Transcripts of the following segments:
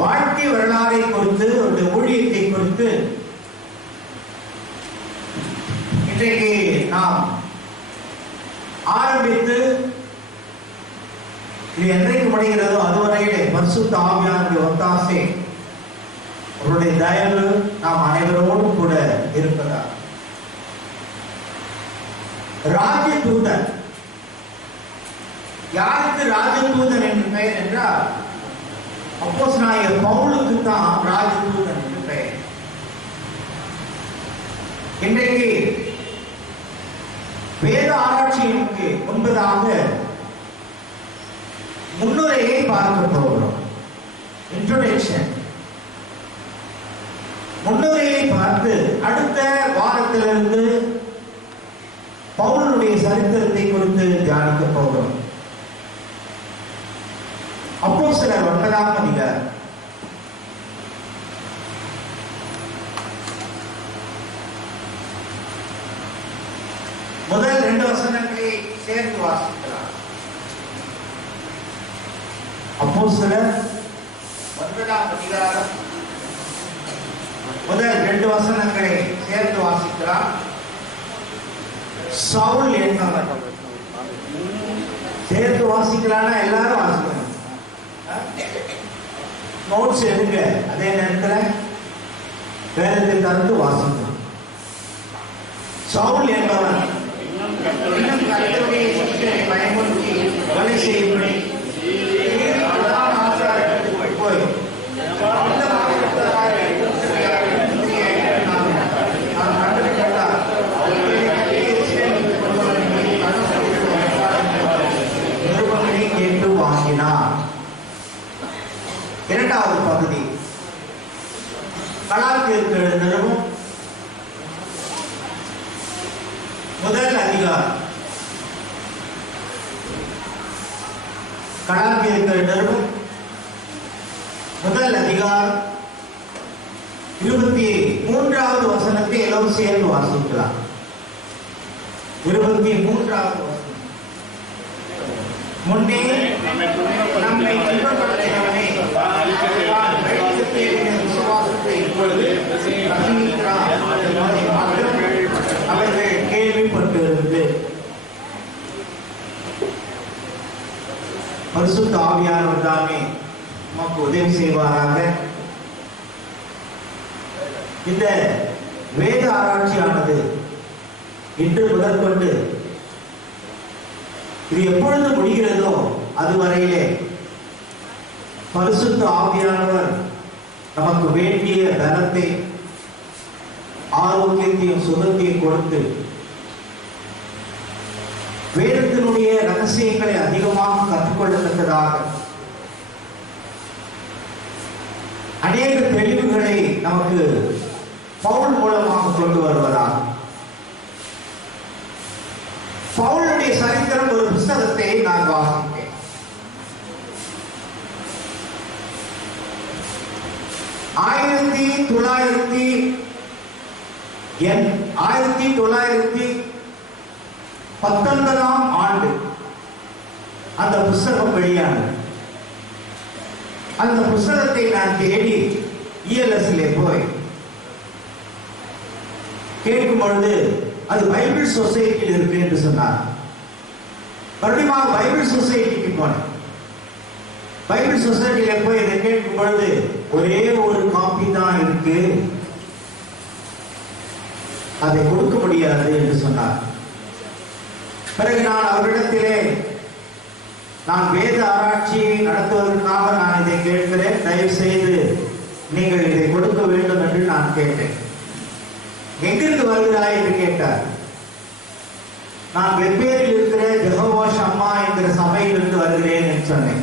வாழ்க்கை வரலாறை குறித்து அவருடைய ஊழியத்தை குறித்து இன்றைக்கு நாம் ஆரம்பித்து இது என்றைக்கு முடிகிறதோ அதுவரையிலே பரிசுத்த ஆவியானவருடைய ஒத்தாசை அவருடைய தயவு நாம் அனைவரோடும் கூட இருப்பதா. ராஜதூதன், யாருக்கு ராஜதூதன் என்று பெயர் என்றால் அப்போஸ்தலனாகிய பவுலுக்கு தான் ராஜதூதன் என்று பெயர். இன்றைக்கு வேத ஆராய்ச்சிக்கு முன்பதாக முன்னுரையை பார்க்க போகிறோம். இன்ட்ரோடக்ஷன் முன்னுரையை பார்த்து அடுத்த வாரத்திலிருந்து பவுலுடைய சரித்திரத்தை குறித்து தியானிக்க போகிறோம். அப்போஸ்தலர் 9ஆம் அதிகாரம் முதல் 2 வசனங்களை சேர்த்து வாசிக்கலாம். அப்போஸ்தலர் 9ஆம் அதிகாரம் முதல் 2 வசனங்களை சேர்த்து வாசிக்கலாம். சவுல் என்பவர், சேர்த்து வாசிக்கலாம்னா எல்லாரும் வாசிக்கணும். நோட்ஸ் எடுங்க, அதே நேரத்தில் வேதத்தை தந்து வாசிக்கணும். சவுல் என்பவர் கர்த்தருடைய சித்தத்தை பயன்படுத்தி கொலை செய்யும்படி பிரதான ஆசாரியர்களுக்கு போய் நிருபங்களை கேட்டு வாங்கினார். இரண்டாவது பகுதி கலாத்தியருக்கு நிறுவனம் முதல் அதிகாரம். கலாத்தியருக்கு நிறுவனம் முதல் அதிகாரம் 23வது வசனத்தை எல்லோரும் சேர்ந்து வாசிக்கலாம். 23வது வசனம். முன்னே நம்மை துன்பப்படுத்தினவனே விசுவாசத்தை இப்பொழுது அவர்கள் கேள்விப்பட்டிருந்து பரிசுத்த ஆவியானவர் தாமே நமக்கு உதவி செய்வாராக. இந்த வேத ஆராய்ச்சியானது இன்று முதற்கொண்டு இது எப்பொழுது முடிகிறதோ அதுவரையிலே பரிசுத்த ஆவியானவர் நமக்கு வேண்டிய பலத்தை, ஆரோக்கியத்தையும் சுகத்தையும் கொடுத்து வேதத்தினுடைய ரகசியங்களை அதிகமாக கற்றுக்கொள்ளத்தக்கதாக அநேக தெளிவுகளை நமக்கு பவுல் மூலமாக கொண்டு வருவதாக. பவுலுடைய சரித்திரம் ஒரு புத்தகத்தை நான் வாசித்தேன். ஆயிரத்தி 1919ஆம் ஆண்டு அந்த புத்தகம் வெளியானது. அந்த புத்தகத்தை நான் தேடி ELSலே போய் கேட்கும் பொழுது அது பைபிள் சொசைட்டியில் இருக்கு என்று சொன்னார். மறுபடியும் பைபிள் சொசைட்டிக்கு போனேன். பைபிள் சொசைட்டியில போய் இதை கேட்கும் பொழுது ஒரே ஒரு காப்பி தான் இருக்கு, அதை கொடுக்க முடியாது என்று சொன்னார். பிறகு நான் அவரிடத்திலே நான் வேத ஆராய்ச்சியை நடத்துவதற்காக நான் இதை கேட்கிறேன், தயவு செய்து நீங்கள் இதை கொடுக்க வேண்டும் என்று நான் கேட்டேன். எங்கிருந்து வருகிறாய் என்று கேட்டார். நான் வெவ்வேறில் இருக்கிற ஜெகோவா ஷம்மா என்கிற சபையிலிருந்து வருகிறேன் என்று சொன்னேன்.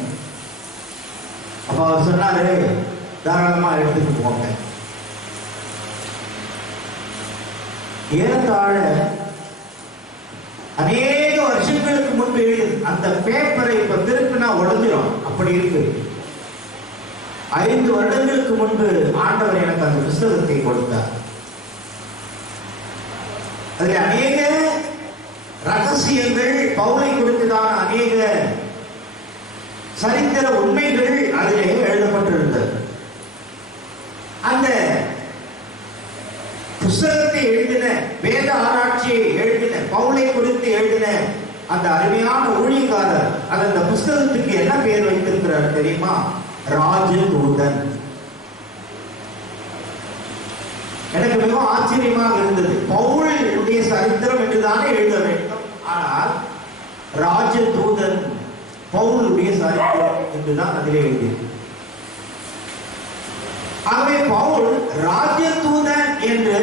அப்ப அவர் சொன்னாரு, தாராளமா எடுத்துட்டு போங்க. ஏறத்தாழ அநேக வருஷங்களுக்கு முன்பு அந்த பேப்பரை இப்ப திருப்பினா உடஞ்சிடும், அப்படி இருக்கு. 5 வருடங்களுக்கு முன்பு ஆண்டவர் எனக்கு அந்த புத்தகத்தை கொடுத்தார். அதில் அநேக ரகசியங்கள், பவுலை குறித்துதான் அநேக சரித்திர உண்மைகள் அதிலே எழுதப்பட்டிருந்தது. அந்த புஸ்தகத்தை எழுதின, வேத ஆராய்ச்சியை எழுதின, பவுலை குறித்து எழுதின அந்த அருமையான ஊழியக்காரர் அந்த புஸ்தகத்துக்கு என்ன பெயர் வைத்திருக்கிறார் தெரியுமா? ராஜதூதன். எனக்கு மிகவும் ஆச்சரியமாக இருந்தது. பவுலுடைய சரித்திரம் என்றுதானே எழுத வேண்டும், ஆனால் ராஜதூதன் பவுலுடைய சரித்திரம் என்றுதான் அதிலே எழுதியது. ஆகவே பவுல் ராஜதூதன் என்று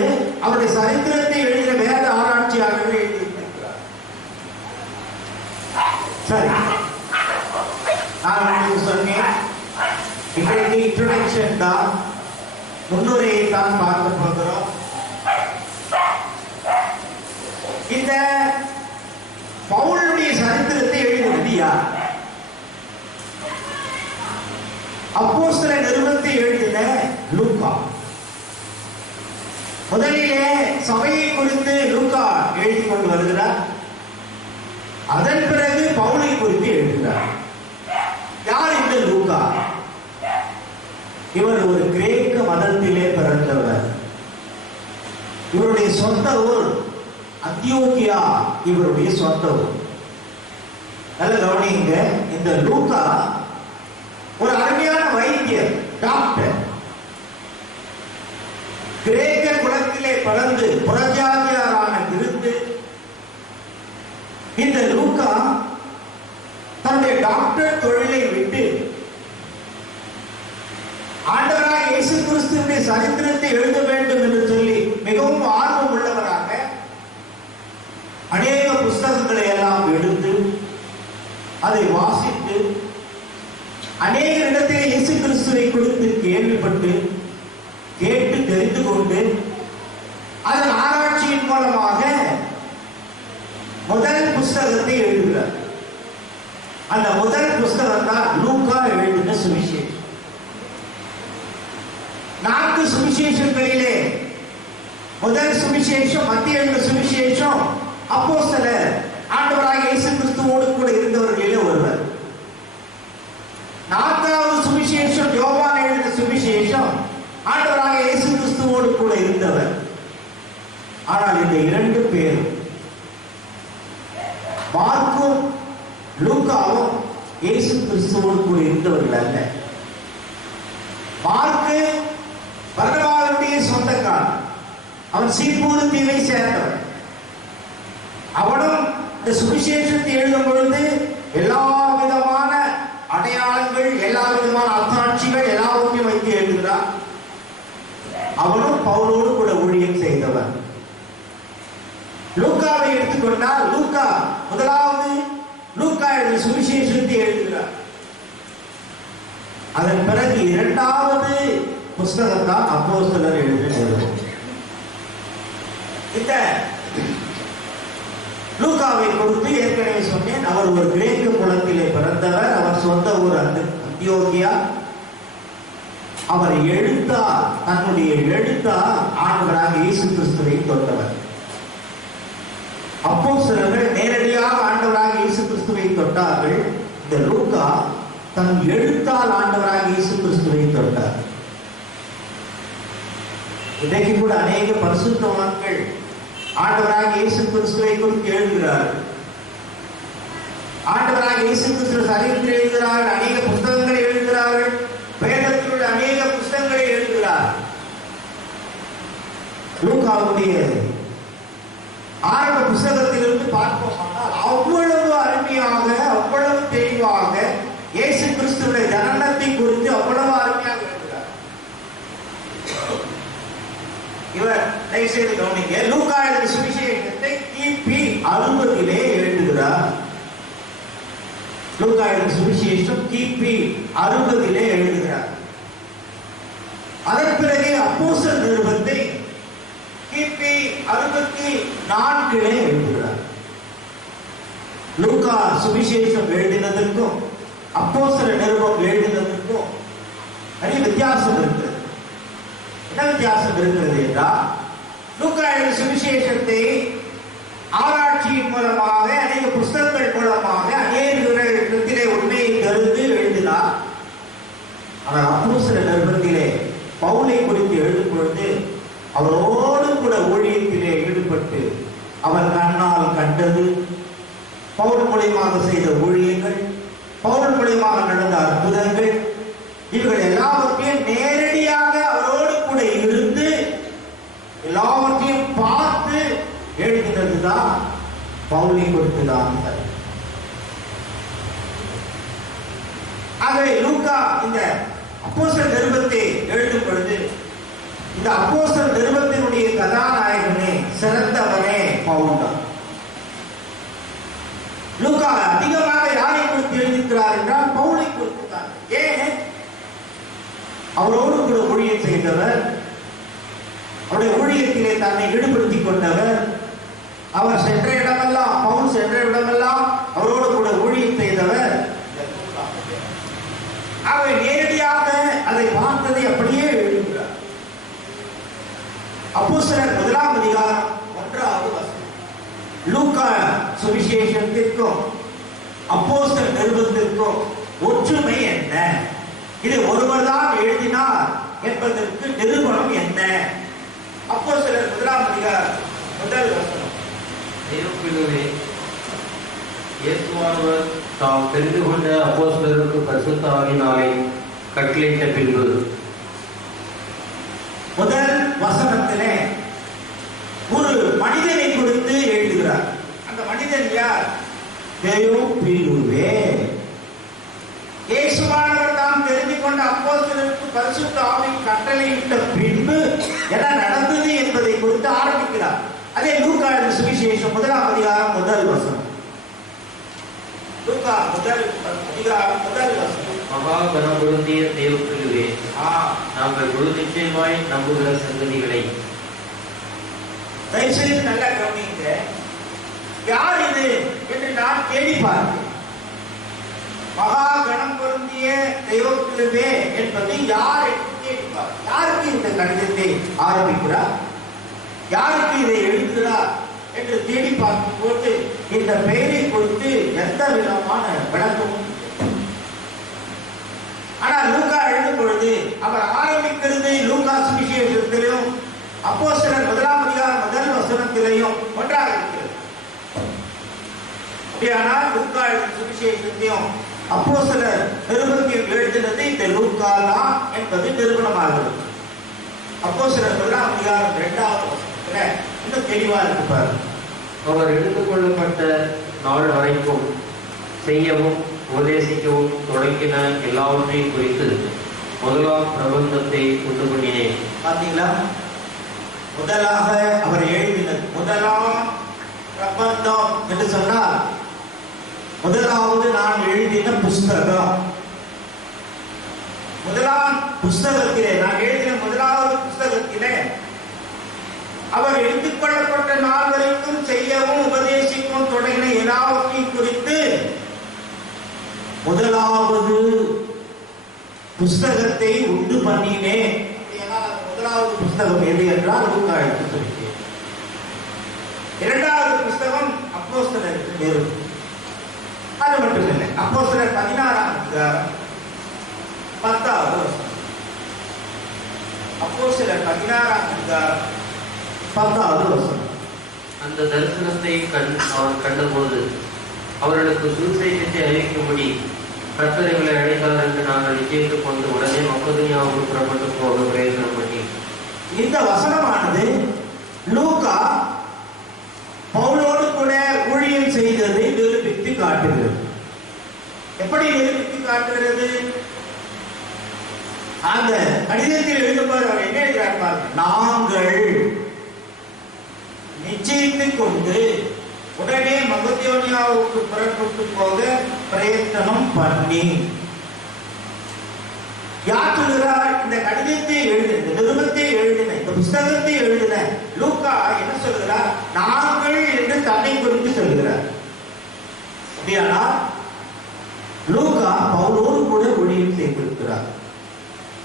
அவருடைய சரித்திரத்தை எழுதின வேத ஆராய்ச்சியாளர்கள் எழுதியிருக்கிறார். சரி, நான் உங்களுக்கு சொன்னேன், இன்றைக்கு இன்ட்ரோடக்ஷன் தான், முன்னுரையை தான் பார்க்க போகிறோம். இந்த பவுலுடைய சரித்திரத்தை எழுதினது யார்? அப்போஸ்தலர் நிருபத்தை எழுதின லூக்கா. முதலிலே சபையை குறித்து லூக்கா எழுதி கொண்டு வருகிறார். அதன் பிறகு பவுலை குறித்து எழுதுகிறார். யார் இந்த லூக்கா? இவர் ஒரு கிரேக்க மதத்திலே பிறந்தவர். இவருடைய சொந்த ஊர் அந்தியோக்கியா, இவருடைய சொந்த ஊர். நல்ல கவனிங்க, இந்த லூக்கா ஒரு அருமையான வைத்தியர், டாக்டர். கிரேக்க குலத்திலே பிறந்து புறஜாதியாரான இருந்து இந்த லூக்கா தன்னுடைய டாக்டர் தொழிலை விட்டு ஆண்டவராக இயேசு கிறிஸ்துவின் சரித்திரத்தை எழுத வேண்டும் என்று சொல்லி மிகவும் ஆர்வம் உள்ளவராக அநேக புஸ்தகங்களை எல்லாம் எடுத்து அதை வாசித்து அநேக இடத்திலே இயேசு கிறிஸ்துவை குறித்து கேள்விப்பட்டு கேட்டு தெரிந்து கொண்டு அதன் ஆராய்ச்சியின் மூலமாக முதல் புஸ்தகத்தை எழுதுகிறார். அந்த முதல் புஸ்தகம் தான் லூக்கா எழுதின சுவிசேஷம். 4 சுவிசேஷங்களிலே முதல் சுவிசேஷம், மத்திய எழுதின சுவிசேஷம் அப்போஸ்தலர் ஆண்டவராக இயேசு கிறிஸ்துவோடு கூட இருந்தவர்களிலே ஒருவர். 4வது சுவிசேஷம் யோவான் எழுதின சுவிசேஷம் ஆண்டவராக இயேசு கிறிஸ்துவோடு கூட இருந்தவர். ஆனால் இந்த 2 பேரும், மார்க்கும் லூக்காவும், இயேசு கிறிஸ்துவோடு கூட இருந்தவர்கள் அல்ல. மார்க்கு பர்னபாவுடைய சொந்தக்காரன், அவன் சீப்பூரு தீவை சேர்ந்தவன். அவனும் இந்த சுவிசேஷத்தை எழுதும் பொழுது எல்லா விதமான அடையாளங்கள், எல்லா விதமான அத்தாட்சிகள் எல்லாவற்றையும் வைத்து எழுதுகிறார். அவனும் பவுலோடு கூட ஊழியம் செய்தவன். லூக்காவை எடுத்துக்கொண்டால் லூக்கா முதலாவது லூக்கா எழுதின சுவிசேஷத்தை எழுதுகிறார். அதன் பிறகு 2வது புஸ்தகம் தான் அப்போஸ்தலர் எழுதின. இந்த லூக்காவை கொடுத்து ஏற்கனவே சொன்னேன், அவர் ஒரு கிரேக்க குலத்திலே பிறந்தவர். அவர் சொந்த ஊர் அந்தியோக்கியா. அவர் எழுத்தால், தன்னுடைய எழுத்தால் ஆண்டவராக இயேசு கிறிஸ்துவை தொட்டவர். அப்போஸ்தலர்கள் நேரடியாக ஆண்டவராக இயேசு கிறிஸ்துவை தொட்டார்கள். இந்த லூக்கா தன் எழுத்தால் ஆண்டவராக இயேசு கிறிஸ்துவை தொட்டார். இன்றைக்கு கூட அநேக பரிசுத்தவான்கள் ஆண்டவராக இயேசு கிறிஸ்துவை குறித்து எழுதுகிறார்கள். ஆண்டவராக இயேசு கிறிஸ்துவ சரித்திரம் எழுதுகிறார்கள், அநேக புத்தகங்களை எழுதுகிறார்கள், வேதத்திலுள்ள அநேக புத்தகங்களை எழுதுகிறார்கள். லூக்காவுடைய ஆரம்ப புத்தகத்திலிருந்து பார்ப்போமானால் அவ்வளவு அருமையாக, அவ்வளவு தெளிவாக இயேசு கிறிஸ்துவின் ஜனனத்தை குறித்து அவ்வளவு அருமையாக எழுதுகிறார். இவர் தயவுசெய்து கவனிங்க, லூக்கா எழுதின சுவிசேஷத்தை கிபி 60 எழுதுகிறார். லூக்கா எழுதின சுவிசேஷம் கிபி 60 எழுதுகிறார். அதன் பிறகு அப்போஸ்தலர் நிருபத்தை கிபி 64 எழுதுகிறார். லூக்கா சுவிசேஷம் எழுதினதற்கும் அப்போஸ்தலர் நிருபம் எழுதினதற்கும் நிறைய வித்தியாசம் இருக்கிறது. என்ன வித்தியாசம் இருக்கிறது என்றால், லூக்கா எழுதின சுவிசேஷத்தை ஆராய்ச்சியின் மூலமாக, அநேக புஸ்தகங்கள் மூலமாக, அநேக இடத்திலே உண்மையை கருத்து எழுதி ஆனால் அப்போஸ்தலர் நிருபத்திலே பவுலை குறித்து எழுதும் பொழுது அவரோடு கூட ஊழியத்திலே ஈடுபட்டு அவர் கண்ணால் கண்டது, பவுல் மூலியமாக செய்த ஊழியங்கள், பவுல் மூலியமாக நடந்த அற்புதங்கள், இவர்கள் எல்லாவற்றையும் நேரடியாக அவரோடு கூட இருந்து எல்லாவற்றையும் பார்த்து எழுதினது தான் பவுலை கொடுத்துதான். ஆகவே லூக்கா இந்த அப்போஸ்தலர் நிருபத்தை எழுதும் பொழுது இந்த அப்போஸ்தலர் நிருபத்தினுடைய கதாநாயகனே சிறந்தவனே பவுல் தான். லூக்கா அதிகமாக யாரை குறித்து எழுதியிருக்கிறார் என்றால் பவுலை குறித்து தான். ஏன்? அவரோடு கூட ஊழியம் செய்தவர், அவருடைய ஊழியத்திலே தன்னை ஈடுபடுத்திக் கொண்டவர், அவர் சென்ற இடமெல்லாம், பவுல் சென்ற இடமெல்லாம் அவரோடு கூட ஊழியம் செய்தவர். ஆகவே நேரடியாக அதை பார்த்ததை அப்படியே எழுதுகிறார். அப்போஸ்தலர் 1ஆம் அதிகாரம் 1வது வசனம். லூக்கா சுவிசேஷத்திற்கும் அப்போஸ்தலர் நிருபத்திற்கும் ஒற்றுமை என்ன? இது ஒருவர் தான் எழுதினார் என்பதற்கு நிரூபணம் என்ன? அப்போஸ்தலர் 1ஆம் அதிகாரம் 1வது வசனம். தேவப்பிள்ளையே, இயேசுவானவர் தாம் தெரிந்து கொண்ட அப்போஸ்தலருக்கு பரிசுத்த ஆவியினாலே கட்டளையிட்ட பின்பு. முதல் வசனத்திலே ஒரு மனிதனை குறித்து எழுதுகிறார். அந்த மனிதன் யார்? தேவப்பிள்ளையே. இயேசுவானவர் தாம் தெரிந்து கொண்ட அப்போஸ்தலருக்கு பரிசுத்த ஆவி கட்டளையிட்ட பின்பு என்ன நடந்தது என்பதை குறித்து ஆரம்பிக்கிறார். அதே லூக்கா சுவிசேஷம் 1ஆம் அதிகாரம் 1 வசனம். லூக்கா 1 அதிகாரம் 1 வசனம். மகா கனம் பொருந்திய தேவப்பிள்ளையே, நாங்கள் முழு நிச்சயமாய் நம்புகிற சங்கதிகளை. தயவுசெய்து நல்லா கவனிங்க. யார் இது என்று நான் தேடி பார்த்தேன். மகா கனம் பொருந்திய தேவப்பிள்ளையே என்பது யார் என்று தேடி பார்த்தேன். யாருக்கு இந்த கடிதத்தை ஆரம்பிக்கிறார், யாருக்கு இதை எழுதுகிறார் என்று தேடி பார்க்கும் போது இந்த பெயரை கொடுத்து எந்த விதமான விளக்கமும். ஆனால் லூக்கா எழுதும் பொழுது அவர் ஆரம்பிக்கிறது லூக்கா சுவிசேஷத்திலும் அப்போஸ்தலர் 1ஆம் அதிகாரம் 1 வசனத்திலேயும் ஒன்றாக இருக்கிறது. அப்படியானால் லூக்கா சுவிசேஷத்தையும் அப்போஸ்தலர் நிருபத்தில் எழுதினது இந்த லூக்கா தான் என்பது நிரூபணமாகிறது. அப்போஸ்தலர் 1ஆம் அதிகாரம் 2வது வசனத்துல இன்னும் தெளிவா இருப்பார். அவர் எடுத்துக்கொள்ளப்பட்ட நாள் வரைக்கும் செய்யவும் உபதேசிக்கவும் தொடங்கின எல்லாவற்றையும் குறித்து முதலாம் பிரபந்தத்தை கொண்டு பண்ணினேன். பாத்தீங்களா? முதலாக அவர் எழுதினது முதலாம் பிரபந்தம் என்று சொன்னார். முதலாவது நான் எழுதின புஸ்தகம். முதலாம் புஸ்தகத்திலே நான் எழுதின முதலாவது புஸ்தகத்திலே அவர் எடுத்துக்கொள்ளப்பட்ட நாள் வரைக்கும் செய்யவும் உபதேசிக்கவும் தொடங்கின எல்லாவற்றையும் குறித்து முதலாவது புஸ்தகத்தை உண்டு பண்ணினேன். முதலாவது புஸ்தகம் எது என்றால் லூக்கா சுவிசேஷம். இரண்டாவது புஸ்தகம் அப்போஸ்தலர் நிருபம். அது மட்டுமில்லை, அப்போஸ்தலர் 16ஆம் அதிகாரம் 10வது வசனம். அப்போஸ்தலர் 16ஆம் அதிகாரம் 10வது வசனம். அந்த தரிசனத்தை அவர் கண்டபோது அவர்களுக்கு சுவிசேஷத்தை அறிவிக்கும்படி கர்த்தர் எங்களை அழைத்தார் என்று நாங்கள் நிச்சயித்துக் கொண்டு உடனே மக்கதுனியாவுக்கு புறப்பட்டு போக பிரயத்தனம் பண்ணி. இந்த வசனமானது லூக்கா பவுலோடு கூட ஊழியம் செய்ததை நிரூபித்து காட்டுகிறது. எப்படி நிரூபித்து காட்டுகிறது? அந்த கடிதத்தில் எழுதும்போது அவர் என்ன எழுதுகிறார் பாருங்க. நாங்கள் நிச்சயித்துக் கொண்டு உடனே மக்கதோனியாவுக்கு புறப்பட்டு போக பிரயத்தனம் பண்ணி. யார் சொல்கிறார்? இந்த கடிதத்தை எழுதின, நிருபத்தை எழுதின, இந்த புஸ்தகத்தை எழுதின லூக்கா என்ன சொல்கிறார்? நாங்கள் என்று தன்னை குறித்து சொல்கிறார். அப்படியானால் லூக்கா பவுலோடு கூட ஊழியம் செய்திருக்கிறார்.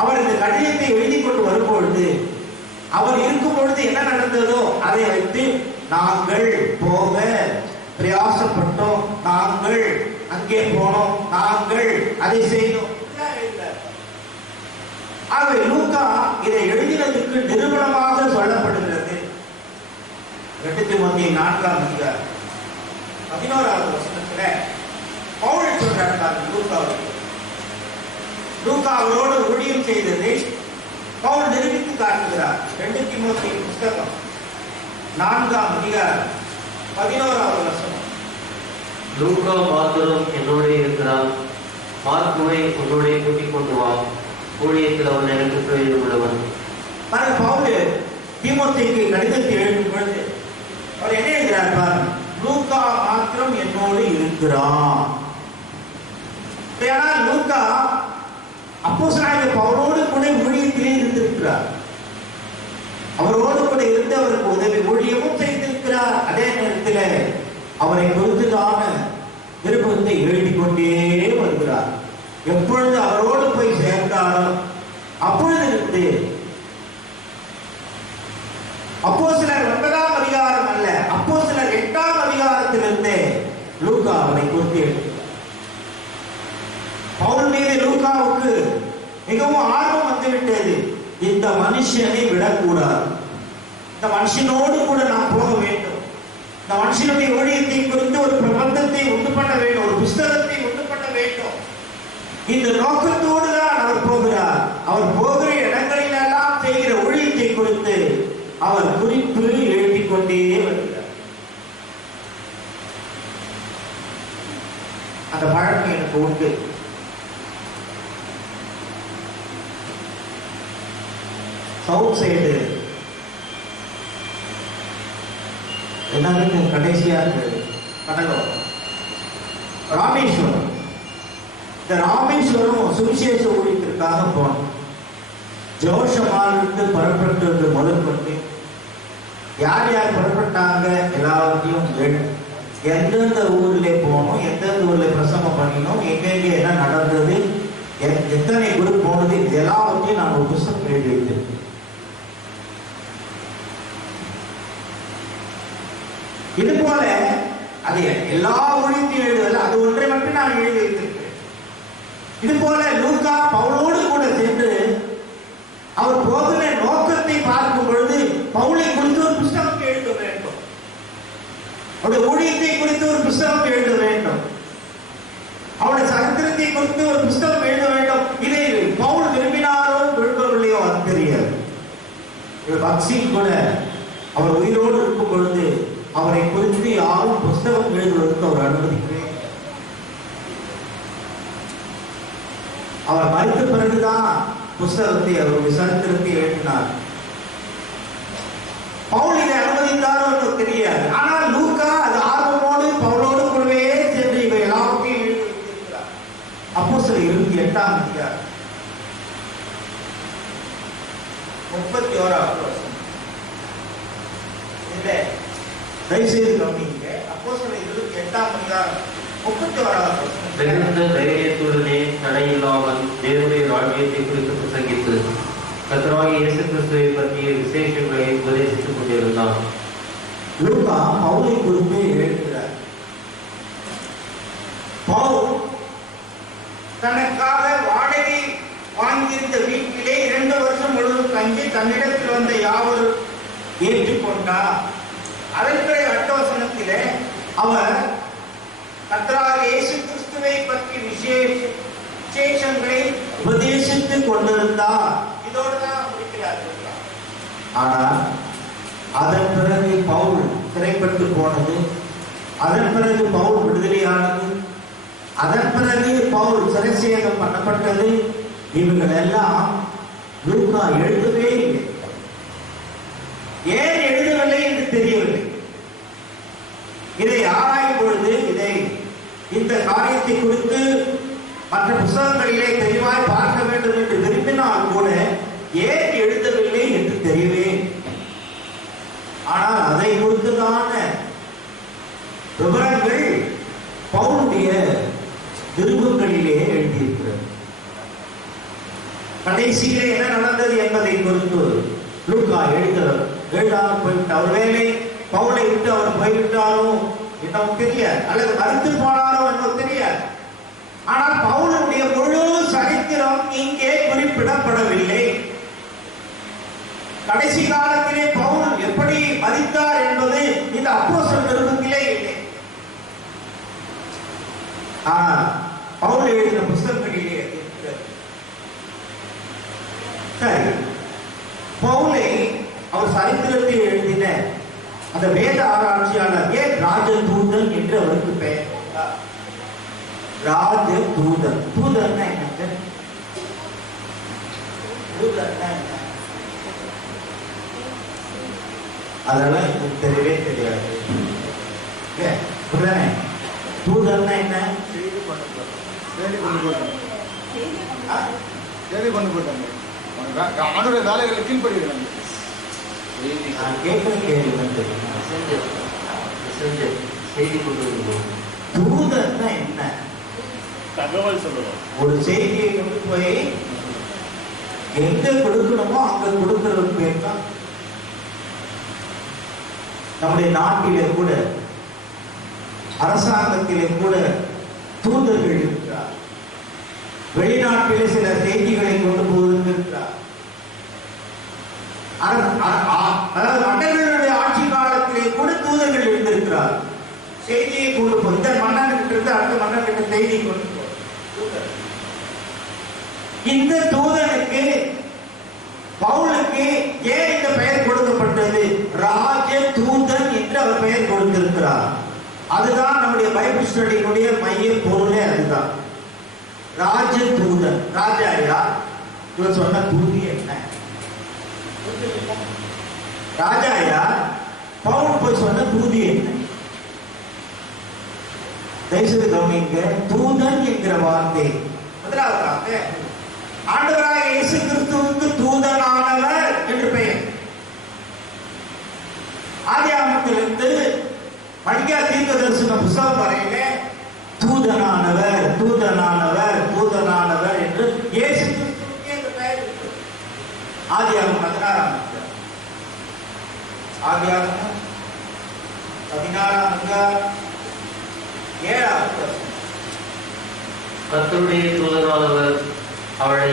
அவர் இந்த கடிதத்தை எழுதி கொண்டு வரும்பொழுது அவர் இருக்கும் பொழுது என்ன நடந்ததோ அதை வைத்து நாங்கள் போக பிரயாசப்பட்டோம், நாங்கள் அங்கே போனோம், நாங்கள் அதை செய்தோம். ஆகவே லூக்கா இதை எழுதினதுக்கு நிரூபணமாக சொல்லப்படுகிறது. 2 தீமோத்தேயு 4ஆம் அதிகாரம் 11வது வசனத்துல பவுல் சொல்றார் லூக்கா அவரோடு ஊழியம் செய்ததை பவுல் நிரூபித்து காட்டுகிறார். 2 தீமோத்தேயு புத்தகம் 4ஆம் அதிகாரம் 11வது வசனம். லூக்கா மாத்திரம் என்னோட இருக்கிறான், மார்க்குவை உன்னோட கூட்டிக் கொண்டு வா, ஊழியத்தில் அவன் எனக்கு பிரயோஜனம் உள்ளவன். பவுல் தீமோத்தேயுக்கு கடிதத்தை எழுதும் பொழுது அவர் என்ன எழுதுகிறார் பாருங்க, லூக்கா மாத்திரம் என்னோடு இருக்கிறான். ஆனால் லூக்கா அப்போஸ்தலனாகிய பவுலோடு கூட ஊழியத்திலே இருந்திருக்கிறார். அவரோடு கூட இருந்து அவருக்கு உதவி ஊழியமும் செய்திருக்கிறார். அதே நேரத்தில் அவரை குறித்துதான விருப்பத்தை எழுதி கொண்டே வருகிறார். எப்பொழுது அவரோடு போய் சேர்ந்தாரோ அப்பொழுது இருந்து அப்போஸ்தலர் 9ஆம் அதிகாரம் அல்ல, அப்போஸ்தலர் 8ஆம் அதிகாரத்திலிருந்து லூக்கா அவரை குறித்து எழுதுகிறார். பவுல் மீது லூக்காவுக்கு மிகவும் ஆர்வம் வந்துவிட்டது. இந்த மனுஷனை விடக்கூடாது, இந்த மனுஷனோடு கூட நாம் போக வேண்டும், இந்த மனுஷனுடைய ஊழியத்தை குறித்து ஒரு பிரபந்தத்தை உண்டு பண்ண வேண்டும், ஒரு புஸ்தகத்தை உண்டு பண்ண வேண்டும். இந்த நோக்கத்தோடு தான் அவர் போகிறார். அவர் போகிற இடங்களில் எல்லாம் செய்கிற ஊழியத்தை குறித்து அவர் குறிப்பு எழுதிக் கொண்டே வருகிறார். அந்த பழக்கம் எனக்கு உண்டு. சவுத் சைடு என்னது கடைசியாக கடலோரம் ராமேஸ்வரம். இந்த ராமேஸ்வரம் சுவிசேஷ ஊழியத்திற்காக போனோம். ஜோஷமாலிருந்து புறப்பட்டு முதற்கொண்டு யார் யார் புறப்பட்டாங்க எல்லாத்தையும் எந்தெந்த ஊரில் போகணும், எந்தெந்த ஊரில் பிரசங்கம் பண்ணினோம், எங்கெங்க என்ன நடந்தது, எத்தனை குரூப் போனது, இது எல்லாவற்றையும் நான் ஒரு புத்தகம் எழுதி வைத்திருக்கேன். இது போல அது எல்லா ஊழியத்தையும் எழுதுவதில் அது ஒன்றை மட்டும் நான் எழுதி வைத்திருக்கிறேன். இது போல லூக்கா பவுலோடு கூட சென்று அவர் போகிற நோக்கத்தை பார்க்கும் பொழுது பவுலை குறித்து ஒரு புத்தகம் எழுத வேண்டும், அவருடைய ஊழியத்தை குறித்து ஒரு புத்தகம் எழுத வேண்டும், அவருடைய சரித்திரத்தை குறித்து ஒரு புத்தகம் எழுத வேண்டும். இதை பவுல் விரும்பினாரோ விரும்பவில்லையோ அது தெரியாது. பக்சின் கூட அவர் உயிரோடு இருக்கும் பொழுது அவரை குறித்து யாரும் புத்தகம் எழுதுவதற்கு அவர் அனுமதிக்கவே. அவர் மறித்த பிறகுதான் புஸ்தகத்தை அவருடைய சரித்திரத்தை எழுதினார். பவுல் இதை அனுமதித்தாரோ என்று தெரியாது. ஆனால் லூக்கா அது ஆர்வமோடு பவுலோடு கூடவே சென்று இவை எல்லாத்தையும் எழுதி வைத்திருக்கிறார். அப்போஸ்தலர் 28ஆம் அதிகாரம் 31வது வசனம். இல்ல தயவுசெய்து கவனிங்க. அப்போஸ்தலர் 28ஆம் அதிகாரம் 31வது வசனம். மிகுந்த தைரியத்துடனே தடையில்லாமல் தேவனுடைய ராஜ்யத்தை குறித்து பிரசங்கித்து கர்த்தராகிய இயேசு கிறிஸ்துவை பற்றிய விசேஷங்களை உபதேசித்துக் கொண்டிருந்தார். லூக்கா பவுலை குறித்து எழுதுகிறார். பவுல் தனக்காக வாடகை வாங்கியிருந்த வீட்டிலே 2 வருஷம் முழுவதும் தங்கி தன்னிடத்தில் வந்த யாவரும் ஏற்றுக்கொண்டார். அதற்கு அடுத்த வசனத்திலே அவர் கர்த்தராகிய இயேசு கிறிஸ்துவை பற்றி விசேஷங்களை உபதேசித்துக் கொண்டிருந்தார். இதோடு தான் முடிக்கிறார். ஆனால் அதன் பிறகு பவுல் சிறைப்பட்டு போனது, அதன் பிறகு பவுல் விடுதலையானது, அதன் பிறகு பவுல் சிறைசேதம் பண்ணப்பட்டது. இவர்கள் எல்லாம் லூக்கா எழுதவே இல்லை. ஏன் எழுதவில்லை என்று தெரியவில்லை. இதை ஆராயும் பொழுது இந்த காரியத்தை குறித்து மற்ற புத்தகங்களிலே தெளிவாய் பார்க்க வேண்டும் என்று விரும்பினால் கூட ஏன் எழுதவில்லை என்று தெரியவே. ஆனால் அதை குறித்துதான விவரங்கள் பவுலுடைய விருப்பங்களிலே எழுதியிருக்கிறது. கடைசியிலே என்ன நடந்தது என்பதை குறித்து லூக்கா எழுதாமல் போய்விட்டார். ஒருவேளை பவுலை விட்டு அவர் போய்விட்டாலும் இன்னும் தெரியாது, அல்லது மறுத்து போனாலும் இன்னும் தெரியாது. ஆனால் பவுலுடைய முழு சரித்திரம் இங்கே குறிப்பிட்டு குறிப்பிடப்படவில்லை. கடைசி காலத்திலே பவுல் எப்படி மரித்தார் என்பது இந்த அப்போஸ்தலர் நிருபத்திலே இல்லை. பவுல் எழுதின புத்தகங்களிலே இருக்கிறது. சரி, பவுலை அவர் சரித்திரத்தில் எழுதின அந்த வேத ஆராய்ச்சியாளர் ஏன் ராஜதூதன் என்று அவருக்கு பெயர்? ராஜதூதன். தூதன்னா என்னங்க? தூதன்னா என்ன? அதெல்லாம் எனக்கு தெரியவே தெரியாது. தூதன்னா என்ன? வேலைகளை கீழ்படுகிறாங்க. தூதன்னா என்ன? தகவல் சொல்லுவோம். ஒரு செய்தியை கொண்டு போய் எங்க கொடுக்கணுமோ அங்க கொடுக்கிறது பேர் தான். நம்முடைய நாட்டிலே கூட அரசாங்கத்திலே கூட தூதர்கள் இருக்கிறார். வெளிநாட்டிலே சில செய்திகளை கொண்டு போவதற்கிறார். அதாவது மன்னர்களுடைய ஆட்சி காலத்திலே கூட தூதர்கள் இருந்திருக்கிறார். செய்தியை கொண்டு போய் இந்த மன்னன் இருந்து அடுத்த மன்னன் கிட்ட செய்தி கொண்டு போய் இந்த தூதனுக்கு பவுலுக்கு ஏன் இந்த பெயர் கொடுக்கப்பட்டது? ராஜ தூதன் என்று அவர் பெயர் கொடுத்திருக்கிறார். அதுதான் நம்முடைய பைபிள் ஸ்டடியினுடைய மைய பொருளே. அதுதான் ராஜ தூதன். ராஜா யார்? இவர் சொன்ன தூதி என்ன? ராஜா யார்? பவுல் போய் சொன்ன தூதி என்ன? தயவுசெய்து கவனிங்க. தூதன் என்கிற வார்த்தை முதலாவதாக ஆண்டவராக இயேசு கிறிஸ்துவுக்கு தூதனானவர் என்று பெயர். ஆதியாகமத்திலிருந்து மல்கியா தீர்க்கதரிசன புத்தகம் வரையில தூதனானவர் தூதனானவர் தூதனானவர் என்று இயேசு கிறிஸ்துவுக்கு இந்த பெயர் இருக்கு. ஆதியாகமம் 16 ஆதியாகமம் 16 7 கர்த்தருடைய தூதனானவர் அவளை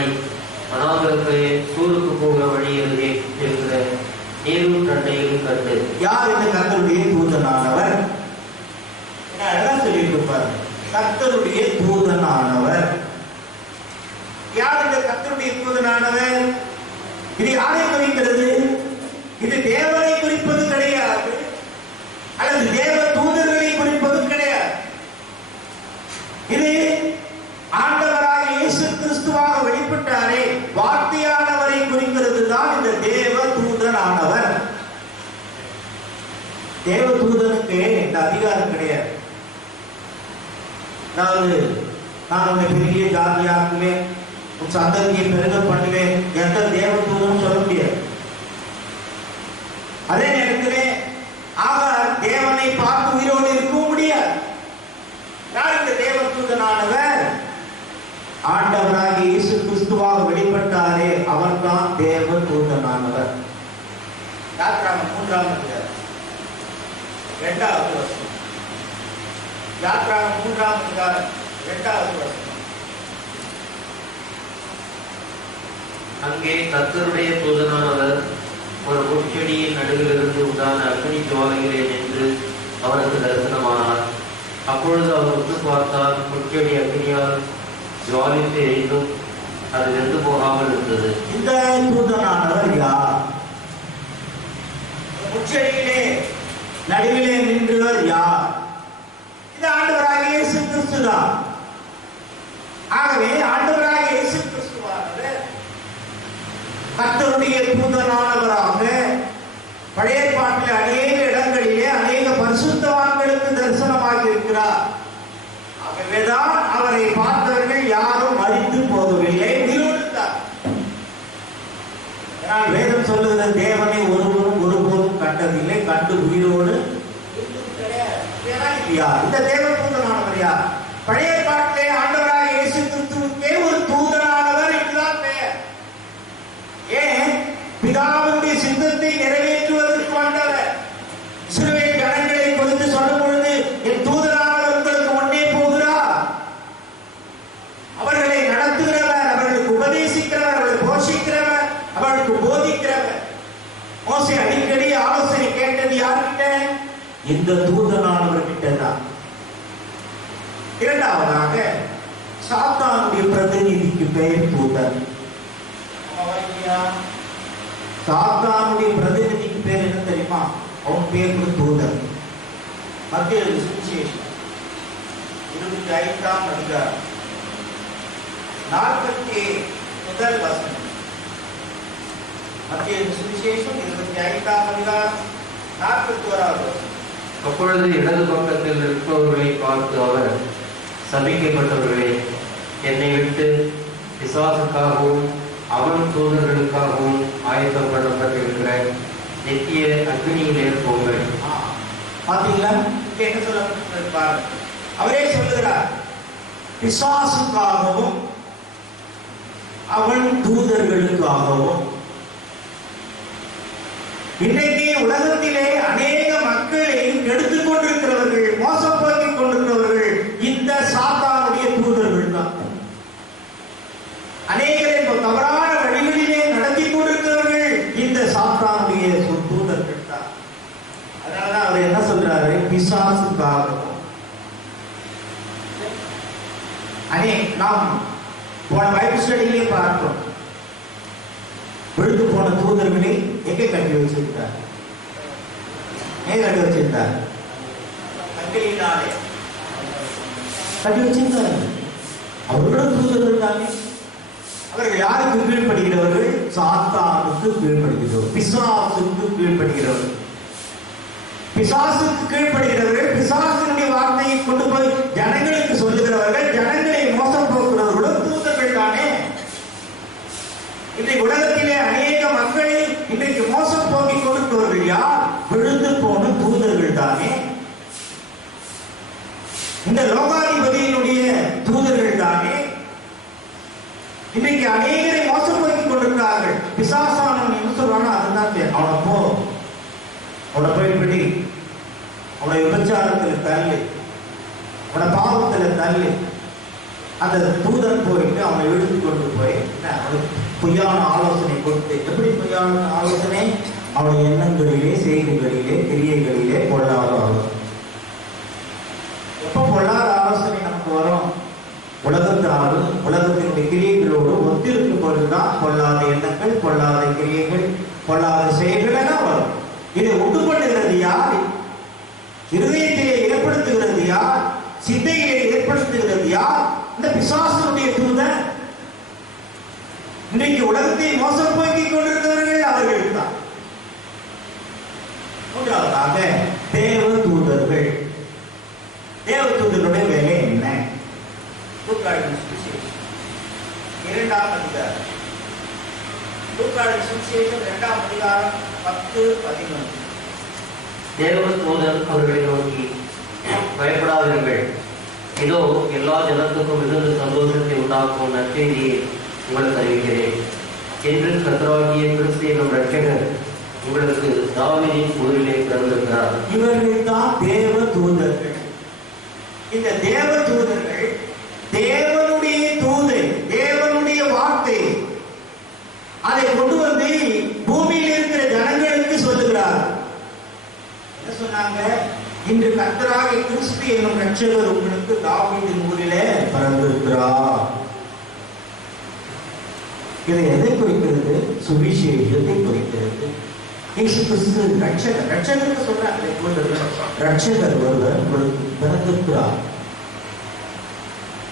வனாந்தரத்திலே சூருக்கு போக வழியிலே இருக்கிற நீரும் தண்டையிலும் கண்டு. யார் இந்த கர்த்தருடைய தூதனானவர்? எல்லாம் சொல்லியிருப்பார். கர்த்தருடைய தூதனானவர் யார்? இந்த கர்த்தருடைய தூதனானவர் இது யாரை குறிக்கிறது? இது தேவனை குறிப்பது கிடையாது, அல்லது தேவ தூதர்களை குறிப்பது கிடையாது. இது ஆண்டவராக இயேசு கிறிஸ்துவாக வெளிப்பட்டாரே வார்த்தையானவரை குறிக்கிறது தான் இந்த தேவ தூதனானவர். தேவ தூதனுக்கு இந்த அதிகாரம் கிடையாது. நான் உன்னை பெரிய ஜாதியாக்குவேன், உன் சந்ததியை பெருக பண்ணுவேன், எந்த தேவ தூதனும் சொல்ல முடியாது. அதே நேரத்திலே அவர் தேவனை பார்த்து உயிரோடு இருக்கவும் முடியாது. யார் இந்த தேவ தூதனானவர்? ஆண்டவராக இயேசு கிறிஸ்துவாக வெளிப்பட்டாரே அவர்தான் தேவ தூதனானவர். யாத்ராகமம் 3 அதிகாரம் 2வது வசனம். யாத்ராகமம் 3 அதிகாரம் 2வது வசனம். அங்கே கர்த்தருடைய தூதனானவர் ஒரு முட்செடியின் நடுவிலிருந்து உண்டான அக்னி ஜுவாலையிலே நின்று அவருக்கு தரிசனமானார். அப்பொழுது அவர் உற்று பார்த்தால் முட்செடி அக்னியால் ஜுவாலித்து எரிந்தும் அது வெந்து போகாமல் இருந்தது. இந்த தூதனானவர் யார்? முட்செடியிலே நடுவிலே நின்றவர் யார்? இது ஆண்டவராக இயேசு கிறிஸ்து தான். ஆகவே ஆண்டவராக இயேசு கிறிஸ்துவானவர் கர்த்தருடைய தூதனானவராக பழைய பாட்டில் அநேக இடங்களிலே அநேக பரிசுத்தவான்களுக்கு தரிசனமாக இருக்கிறார். ஆகவேதான் அவரை பார்த்தவர்கள் யாரும் மரித்து போகவில்லை, உயிரோடுத்தார். வேதம் சொல்லுகிற தேவனை ஒருபோதும் கண்டதில்லை, கண்டு உயிரோடு இந்த தேவ தூதனானவர் யார்? பழைய பாட்டிலே ஆண்டவராக இயேசு கிறிஸ்துவுக்கே ஒரு தூதனானவர் என்றுதான் பெயர். ஏன்? பிதாவுடைய சித்தத்தை நிறைவேற்றுவதற்கு வந்தவர். இஸ்ரவேல் ஜனங்களை குறித்து சொல்லும் பொழுது என் தூதனானவர் உங்களுக்கு முன்னே போகிறார், அவர்களை நடத்துகிறவர், அவர்களுக்கு உபதேசிக்கிறவர், அவர்களை இந்த தூதனானவர்கிட்ட தான். இரண்டாவதாக சாத்தானுடைய பிரதிநிதிக்கு பெயர் தூதன். சாத்தானுடைய பிரதிநிதிக்கு பேர் என்ன தெரியுமா? அவன் பேர் கூட தூதன். மத்திய சுவிசேஷம் 25ஆம் அதிகாரம் 41 வசனம். மத்திய சுவிசேஷம் 25ஆம் அதிகாரம் 41வது வசனம். அப்பொழுது இடது பக்கத்தில் இருப்பவர்களை பார்த்து அவர், சபிக்கப்பட்டவர்களே, என்னை விட்டு பிசாசுக்காகவும் அவன் தூதர்களுக்காகவும் ஆயத்தம் பண்ணப்பட்டிருக்கிற நித்திய அக்னியிலே போங்கள். பாத்தீங்களா? என்ன சொல்லப்பட்டிருப்பார்? அவரே சொல்லுகிறார், பிசாசுக்காகவும் அவன் தூதர்களுக்காகவும். இன்றைக்கு உலகத்திலே அநேக மக்களை எடுத்துக் கொண்டிருக்கிறவர்கள், மோசம் போக்கிக் கொண்டிருக்கிறவர்கள் இந்த சாத்தானுடைய தூதர்கள் தான். அநேகரை தவறான வழிகளிலே நடத்தி கொண்டிருக்கிறவர்கள் இந்த சாத்தானுடைய தூதர்கள் தான். அதனாலதான் அவர் என்ன சொல்றாரு? பிசாசுக்காகவும். நாம் போன பைபிள் ஸ்டடியிலே பார்த்தோம், விழுந்து போன தூதர்களை எங்கே கட்டி வச்சிருந்தார்? ஏன் கட்டி வச்சிருந்தார்? கண்களினாலே கட்டி வச்சிருந்தார். அவர்களும் தூதர்கள் தானே. அவர்கள் யாருக்கு கீழ்ப்படுகிறவர்கள்? சாத்தானுக்கு கீழ்ப்படுகிறவர்கள், பிசாசுக்கு கீழ்ப்படுகிறவர்கள். பிசாசுக்கு கீழ்ப்படுகிறவர்கள், பிசாசினுடைய வார்த்தையை கொண்டு போய் ஜனங்களுக்கு சொல்லுகிறவர்கள், ஜனங்களை மோசம் போக்குறவர்களும் தூதர்கள் தானே. இன்றைக்கு உலகத்திலே அநேக மக்களை இன்றைக்கு மோசம் போக்கிக் கொடுப்பவர்கள் யார்? விழுந்து போன தூதர்கள் தானே. இந்த லோகாதிபதியினுடைய தூதர்கள் தானே. இன்னைக்கு அநேகரை மோசம் போக்கிக் கொண்டிருக்கிறார்கள். பிசாசானவன் என்ன சொல்றானோ அதுதான். அவனை போய் பிடி, அவனை விபச்சாரத்தில் தள்ளு, அவனை பாவத்தில் தள்ளு. அந்த தூதன் போயிட்டு அவனை எடுத்து கொண்டு போய் பொய்யான ஆலோசனை கொடுத்து, எப்படி பொய்யான ஆலோசனை? அவனை எண்ணங்களிலே, செய்திகளிலே, கிரியைகளிலே பொல்லாத ஆலோசனை. எப்ப பொல்லாத ஆலோசனை நமக்கு வரும்? உலகத்தாலும் உலகத்தினுடைய கிரியைகளோடு ஒத்திருக்கும் பொழுதுதான் பொல்லாத எண்ணங்கள், பொல்லாத கிரியைகள், பொல்லாத செயல்கள் எல்லாம் வரும். இதை உண்டு பண்ணுகிறது யார்? இருதயத்திலே ஏற்படுத்துகிறது யார்? சிந்தையிலே ஏற்படுத்துகிறது யார்? இந்த பிசாசனுடைய தூதன். இன்றைக்கு உலகத்தை மோசம் போக்கிக் கொண்டிருக்கிறவர்கள் அவர்கள் தான். மூன்றாவதாக தேவ தூதர்கள். தேவ தூதர்களுடைய வேலை என்ன? லூக்காவின் சுவிசேஷம் 2ஆம் அதிகாரம், லூக்காவின் சுவிசேஷம் 2ஆம் அதிகாரம் 10-11. தேவ தூதன் அவர்களை நோக்கி, பயப்படாதீர்கள், இதோ எல்லா ஜனத்துக்கும் மிகுந்த சந்தோஷத்தை உண்டாக்கும் நற்செய்தியை உங்களுக்கு அறிவிக்கிறேன் என்று கர்த்தராகிய கிறிஸ்து என்னும் இரட்சகர் உங்களுக்கு தாவீதின் ஊரிலே பிறந்திருக்கிறார். இவர்கள் தான் தேவ தூதர்கள். இந்த தேவ தூதர்கள் தேவனுடைய தூது, தேவனுடைய வார்த்தை, அதை கொண்டு வந்து பூமியில் இருக்கிற ஜனங்களுக்கு சொல்லுகிறார். என்ன சொன்னாங்க? இன்று கர்த்தராகிய கிறிஸ்து என்னும் இரட்சகர் உங்களுக்கு தாவீதின் ஊரிலே பிறந்திருக்கிறார். இது எதை குறிக்கிறது? சுவிசேஷத்தை குறிக்கிறது. இயேசு கிறிஸ்து இரட்சகர். இரட்சகருக்கு சொல்றாங்க, இரட்சகர் ஒருவர் உங்களுக்கு பிறந்திருக்கிறார்.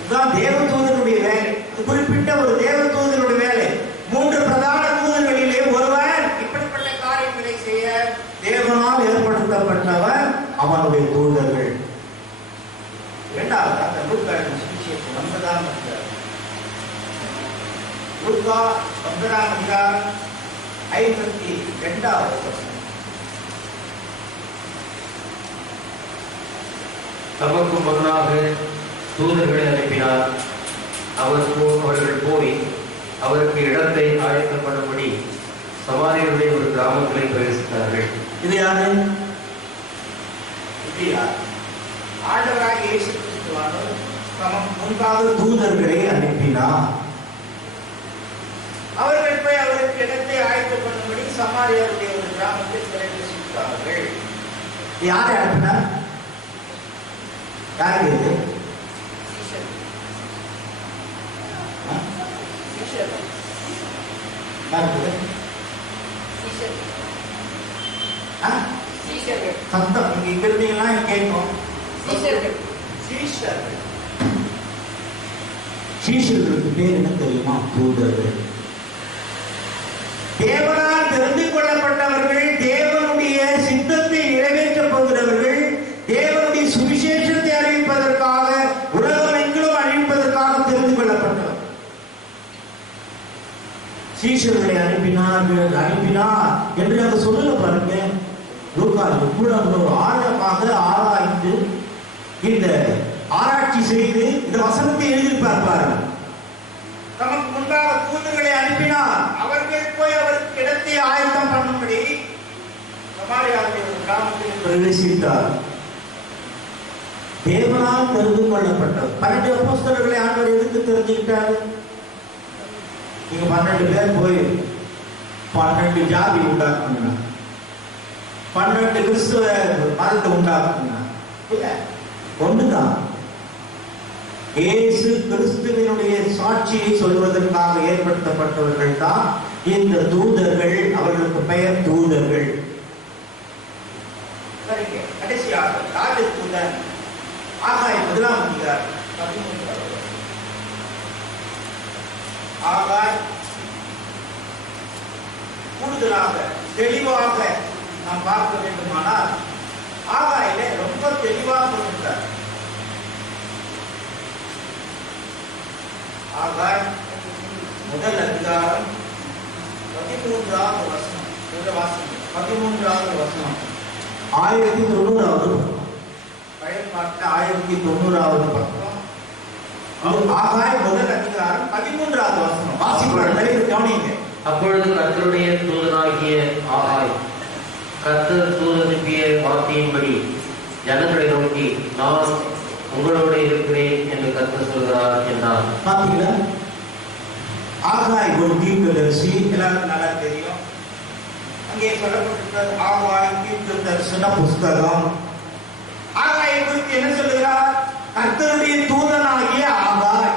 இதுதான் தேவ தூதனுடைய வேலை. குறிப்பிட்ட ஒரு தேவ தூதனுடைய வேலை. 3 பிரதான தூதர்களிலே ஒருவர் இப்படிப்பட்ட காரியங்களை செய்ய தேவனால் ஏற்படுத்தப்பட்டவர் அவனுடைய தூதர்கள். இரண்டாவது லூக்காவின் சுவிசேஷம் 9ஆம் அதிகாரம், லூக்கா 9ஆம் அதிகாரம் 52வது வசனம். தமக்கு முன்னாக தூதர்களை அனுப்பினார். அவர்கள் போய் அவருக்கு இடத்தை ஆயத்தப்படும்படி சமாரியருடைய ஒரு கிராமங்களை பிரவேசித்தார்கள். இது யாரு? ஆண்டவராக இயேசு கிறிஸ்துவானவர் தமக்கு முன்பாக தூதர்களை அனுப்பினார். அவர்கள் போய் அவருக்கு இடத்தை ஆயத்தப்படும்படி சமாரியருடைய ஒரு கிராமத்தில் பிரவேசித்தார்கள். யாரை அனுப்பினார்? யாருக்கு இது? சத்தம் நீங்க இங்க இருந்தீங்கன்னா கேட்கும். சீஷர்களுக்கு பேர் என்ன தெரியுமா? தூதர்கள். தேவனால் தெரிந்து கொள்ளப்பட்டவர்கள், தேவனுடைய சித்தத்தை நிறைவேற்றப் போகிறவர்கள், தேவனுடைய சுவிசேஷத்தை அறிவிப்பதற்காக, உலகம் எங்கிலும் அழிப்பதற்காக தெரிந்து கொள்ளப்பட்டவர். சீஷர்களை அனுப்பினார் என்று அங்க சொல்லல பாருங்க. லூக்கா இவ்வளவு ஆழமாக ஆராய்ந்து இந்த ஆராய்ச்சி செய்து இந்த வசனத்தை எழுதி பார்ப்பார்கள். நமக்கு முன்பாக தூதர்களை அனுப்பினார். அவர்கள் போய் அவருக்கு இடத்தை ஆயத்தம் பண்ணும்படி சமாரியாவுடைய கிராமத்தில் பிரவேசித்தார். தேவனால் தெரிந்து கொள்ளப்பட்டவர். 12 அப்போஸ்தலர்களை ஆண்டவர் எதுக்கு தெரிஞ்சுக்கிட்டார்? நீங்க 12 பேர் போய் 12 ஜாதி உண்டாக்குங்க, 12 கிறிஸ்துவ மதத்தை உண்டாக்குங்க. இல்ல, ஒண்ணுதான். இயேசு கிறிஸ்துவினுடைய சாட்சியை சொல்வதற்காக ஏற்படுத்தப்பட்டவர்கள் தான் இந்த தூதர்கள். அவர்களுக்கு பெயர் தூதர்கள். கடைசியாக ராஜ தூதன் ஆகாய் 1ஆம் அதிகாரம் 13 ஆகாய் கூடுதலாக தெளிவாக நாம் பார்க்க வேண்டுமானால் ஆகாயிலே ரொம்ப தெளிவாக சொல்கிறார். ஆகாய் 1 அதிகாரம் 13வது வசனம். 13வது வசனம் 1090வது பழைய பாட்டு 1090வது பக்கம். ஆகாய் 1 அதிகாரம் 13வது வசனம் வாசிப்பாளரை கவனிங்க. அப்பொழுது கர்த்தருடைய தூதனாகிய ஆகாய் கர்த்தர் தூதனுப்பிய வார்த்தையின்படி ஜனங்களை நோக்கி, நான் உங்களோடு இருக்கிறேன் என்று கர்த்தர் சொல்கிறார் என்றார். பாத்தீங்களா? ஆகாய் ஒரு தீர்க்கதரிசி, எல்லாருக்கும் நல்லா தெரியும். அங்கே சொல்லப்பட்டிருக்கிறது ஆகாய் தீர்க்க தரிசன புஸ்தகம். ஆகாயை குறித்து என்ன சொல்லுகிறார்? கர்த்தருடைய தூதனாகிய ஆகாய்,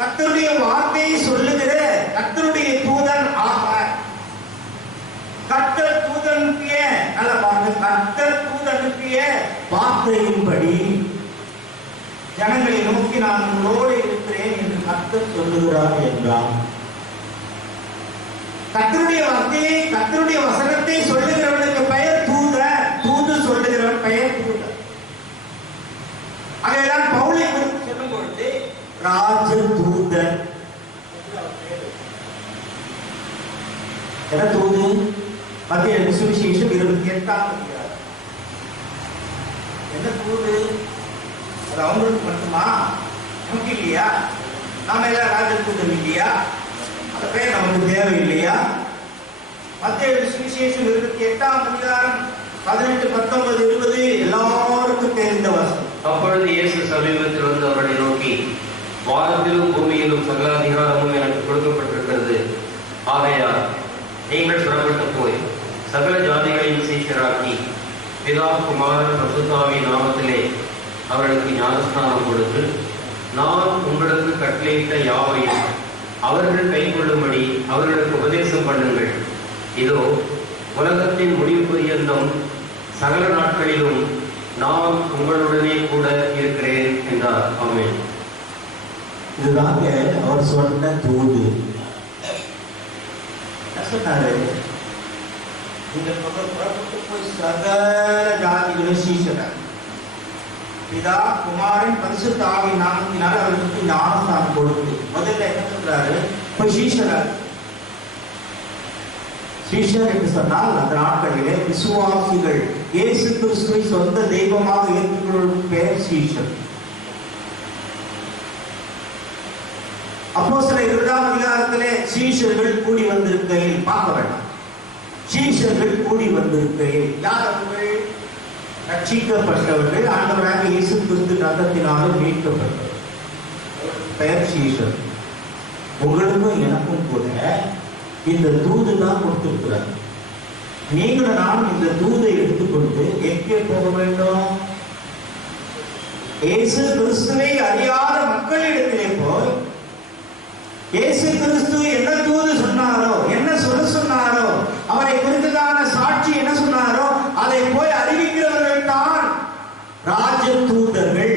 கர்த்தருடைய வார்த்தையை சொல்லுகிற கர்த்தருடைய தூதன் ஆகாய். கர்த்தர் தூதனுப்பிய, நல்ல பாருங்க, கர்த்தர் தூதனுப்பிய வார்த்தையின்படி ஜனங்களை நோக்கி நான் உங்களோடு இருக்கிறேன் என்று கர்த்தர் சொல்லுகிறார் என்றார். கர்த்தருடைய வார்த்தையை, கர்த்தருடைய வசனத்தை சொல்லுகிறவனுக்கு பெயர் தூதன். தூது சொல்லுகிறவன் பெயர் தூதன். அதைதான் பவுலை குறித்து சொல்லும் பொழுது ராஜ தூதன். என்ன தூது? மத்திய சுவிசேஷம் 28ஆம் அதிகாரம். என்ன தூது? அது அவங்களுக்கு மட்டுமா? நமக்கு இல்லையா? நாம எல்லாம் ராஜ தூதன் இல்லையா? அந்த பெயர் நமக்கு தேவை இல்லையா? மத்திய சுவிசேஷம் 28ஆம் அதிகாரம் 18, 19, 20 எல்லாருக்கும் தெரிந்த வசனம். அப்பொழுது இயேசு சமீபத்தில் வந்து அவர்களை நோக்கி, வானத்திலும் பூமியிலும் சகல அதிகாரமும் எனக்கு கொடுக்கப்பட்டிருக்கிறது. ஆகையால் நீங்கள் புறப்பட்டு போய் சகல ஜாதிகளையும் சீஷராக்கி பிதா குமாரன் பரிசுத்தாவியின் நாமத்திலே அவர்களுக்கு ஞானஸ்நானம் கொடுத்து, நான் உங்களுக்கு கட்டளையிட்ட யாவையும் அவர்கள் கைக்கொள்ளும்படி அவர்களுக்கு உபதேசம் பண்ணுங்கள். இதோ உலகத்தின் முடிவு பரியந்தம் சகல நாட்களிலும் நான் உங்களுடனே கூட இருக்கிறேன் என்றார். ஆமென். இதுதாங்க அவர் சொன்ன தூது. சொன்னாரு, நீங்கள் புறப்பட்டு போய் சகல ஜாதிகளை சீஷராக்கி பிதா குமாரன் பரிசுத்த ஆவியின் நாமத்தினால் அவர்களுக்கு ஞானஸ்நானம் கொடுத்து. முதல்ல என்ன சொல்றாரு? போய் சீஷராக்கி. சீஷர் என்று சொன்னால் அந்த நாட்களிலே விசுவாசிகள், இயேசு கிறிஸ்துவை சொந்த தெய்வமாக ஏற்றுக்கொள்ளும் பெயர் சீஷர். அப்போஸ்தலர் 20ஆம் அதிகாரத்திலே சீஷர்கள் கூடி வந்திருக்கையில் பார்க்க வேண்டாம். சீஷர்கள் கூடி வந்திருக்கையில் யார் அவர்கள்? ரட்சிக்கப்பட்டவர்கள், ஆண்டவராக இயேசு கிறிஸ்து ரத்தத்தினாலும் மீட்கப்பட்டவர்கள். பெயர் சீஷர். உங்களுக்கும் எனக்கும் கூட இந்த தூது தான் கொடுத்திருக்கிறார். நீங்களும் நானும் இந்த தூதை எடுத்துக்கொண்டு எங்கே போக வேண்டும்? இயேசு கிறிஸ்துவை அறியாத மக்களிடத்திலே போய் இயேசு கிறிஸ்து என்ன தூது சொன்னாரோ, என்ன சொல்ல சொன்னாரோ, அவரை குறித்ததான சாட்சி என்ன சொன்னாரோ அதை போய் அறிவிக்கிறவர்கள் தான் ராஜ தூதர்கள்.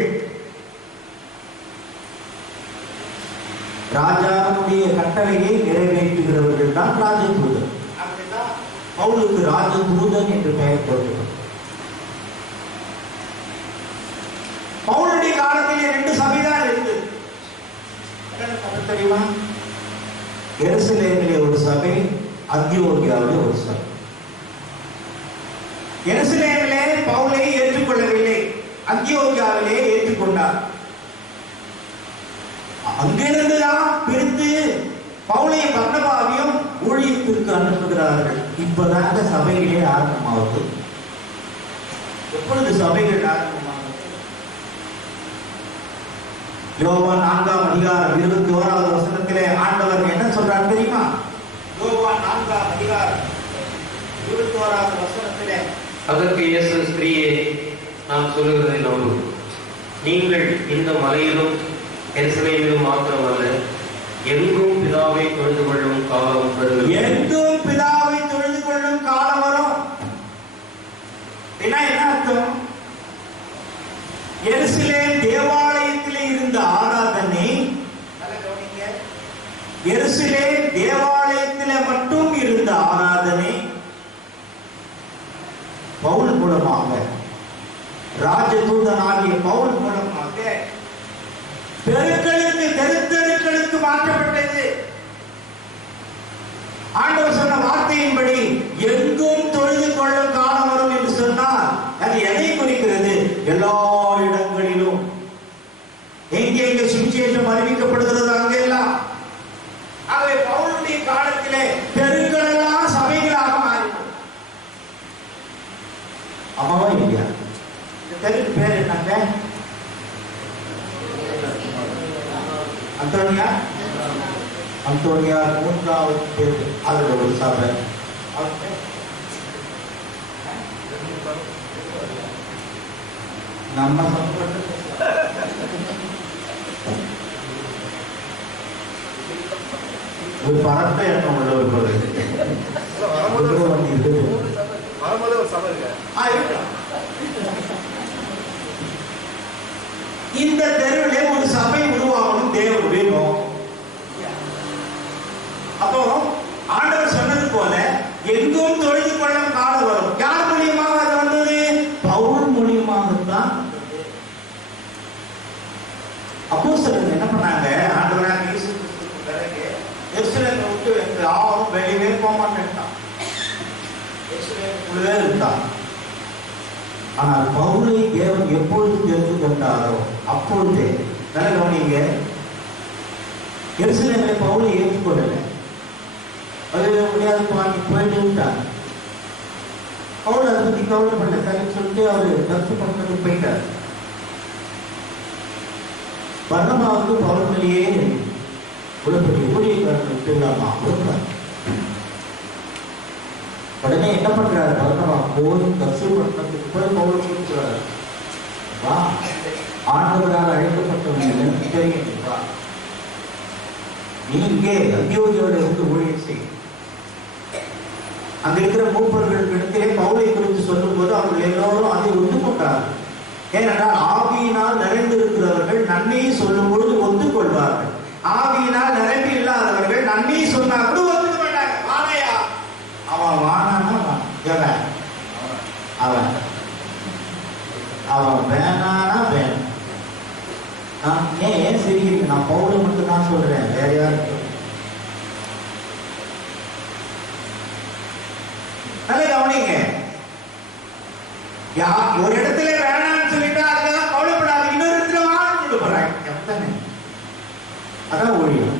ராஜாவுடைய கட்டளையை நிறைவேற்றுகிறவர்கள் தான் ராஜ தூதர். அப்படிதான் பவுலுக்கு ராஜ தூதன் என்று பெயர் போட்டது. பவுலுடைய காலத்திலே 2 சபைதான் இருக்கு. தெரியுமா? எருசலேமிலே ஒரு சபை, அந்தியோகியாவிலே ஒரு சபை. எருசலேமிலே பவுலை ஏற்றுக்கொள்ளவில்லை, அந்தியோகியாவிலே ஏற்றுக்கொண்டார். அங்கிருந்துதான் பிரித்து பவுலையும் பர்னபாவையும் ஊழியத்திற்கு அனுப்புகிறார்கள். இப்பதாங்க சபைகளே ஆரம்பமாவது. எப்பொழுது சபைகள் ஆரம்பமாகும்? யோவான் 4ஆம் அதிகாரம் 21வது வசனத்திலே ஆண்டவர் என்ன சொல்றார் தெரியுமா? யோவான் 4ஆம் அதிகாரம் 21வது வசனத்திலே, அதற்கு இயேசு, ஸ்திரீயே, நான் சொல்லுகிறதை நம்பு. நீங்கள் இந்த மலையிலும் எருசலேமிலும் மாத்திரமல்ல, எங்கும் பிதாவை தொழுது கொள்ளும் காலம் வருகிறது. எங்கும் பிதாவை தொழுது கொள்ளும் காலம் வரும். என்ன அர்த்தம்? எருசலேம் தேவாலயத்திலே இருந்த ஆராதனை, எருசலேம் தேவாலயத்திலே மட்டும் இருந்த ஆராதனை பவுல் மூலமாக, ராஜதூதனாகிய பவுல் மூலமாக தெருக்களுக்கு, தெருக்களுக்கு மாற்றப்பட்டது. ஆண்டவர் சொன்ன வார்த்தையின்படி எங்கும் தொழுது கொள்ளும் காலம் வரும் என்று சொன்னால் அது எதை குறிக்கிறது? எல்லா இடங்களிலும் எங்கே சுவிசேஷம் அறிவிக்கப்படுகிறது அங்கெல்லாம். ஆகவே பவுலுடைய காலத்திலே தெருக்கள் எல்லாம் சபைகளாக மாறிடும். அம்மாவா இல்லையா? இந்த தெருக்கு பேர் என்னங்க? அந்தோனியா. அந்தோனியா 3வது பேர். அதுல ஒரு சபை. நம்ம ஒரு பரத்த எண்ணம் உள்ள ஒரு இந்த தெருவிலே ஒரு சபை உருவாகணும், தேவன் வேணும். அப்போ ஆண்டவர் சொன்னது போல எங்கும் தொழுது கொள்ளும் காலம் வரும். யார் மூலியமாக அது வந்தது? பவுல் மூலியமாகத்தான். அப்போஸ்தலர்கள் என்ன பண்ணாங்க? ஆண்டவராக இயேசு கிறிஸ்துவுக்கு பிறகு எருசலேமை விட்டு யாரும் வெளியே போக மாட்டேன்ட்டான். எருசலேமுக்குள்ளே இருந்தான். ஆனால் பவுலை தேவன் எப்பொழுது தெரிந்து கொண்டாரோ அப்பொழுதே, நல்ல கவனிங்க, எருசலேமிலே பவுலை ஏற்றுக்கொள்ளலை. அது முடியாது வாங்கி போயிட்டு விட்டாங்க. பவுல் அதை பற்றி கவலைப்படல, சரின்னு சொல்லிட்டு அவரு கருத்து பண்றதுக்கு போயிட்டார். பர்னபாவுக்கு பவுல் மேலேயே உடம்படி ஊழியக்காரர்கள் திருவிழாமா கொடுத்தார். உடனே என்ன பண்றாரு? பர்னபா போய் கர்சு பட்டணத்துக்கு போய் பவுல் கொடுக்கிறார். வா, ஆண்டவரால் அழைக்கப்பட்டவங்க எனக்கு தெரியும், வா, நீ இங்கே அந்தியோகியோட இருந்து ஊழியம் செய். அங்க இருக்கிற மூப்பர்கள் இடத்திலே பவுலை குறித்து சொல்லும் போது அவர்கள் எல்லோரும் அதை ஒத்துக்கொண்டார்கள். ஏனென்றால் ஆவியினால் நிறைந்திருக்கிறவர்கள் நன்மையை சொல்லும் பொழுது ஒத்துக்கொள்வார்கள். ஆவியினால் நிறைவு இல்லாதவர்கள் நன்மையை சொன்னா கூட ஒத்துக்க மாட்டாங்க. வானையா அவன் வானானா அவன் அவன் வேணானா வேணும். நான் ஏன் சிரிக்கிறீங்க? நான் பவுலை மட்டும் தான் சொல்றேன், வேற யாருக்கு? நல்ல கவனிங்க, ஒரு இடத்துல வேணாம்னு சொல்லிட்டா அதுக்காக கவலைப்படாது, இன்னொரு இடத்துல வான்னு சொல்ல போறாங்க. எத்தனை அதான் ஊழியம்.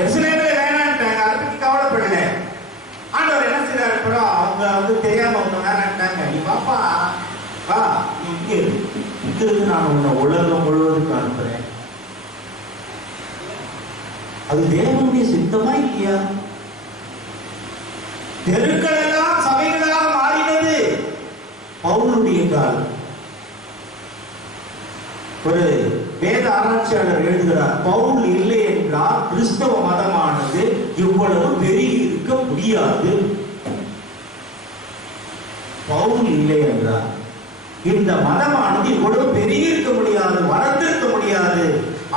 எருசலேமில் வேணான்ட்டாங்க, அதை பத்தி கவலைப்படல. ஆண்டவர் என்ன செய்தார்? அப்புறம் அவங்க தெரியாம அவங்க வேணான்ட்டாங்க. நீ பாப்பா வா, நீ இங்கிருந்து நான் உன்னை உலகம் முழுவதுக்கு அனுப்புறேன். அது தேவனுடைய சித்தமா இல்லையா? தெருக்கள் எல்லாம் சபைகளாக மாறினது பவுலுடைய காலம். ஒரு வேத ஆராய்ச்சியாளர் எழுதுகிறார், பவுல் இல்லை என்றால் கிறிஸ்தவ மதமானது இவ்வளவு பெருகி இருக்க முடியாது. பவுல் இல்லை என்றால் இந்த மதமானது இவ்வளவு பெருகி இருக்க முடியாது, வளர்ந்திருக்க முடியாது.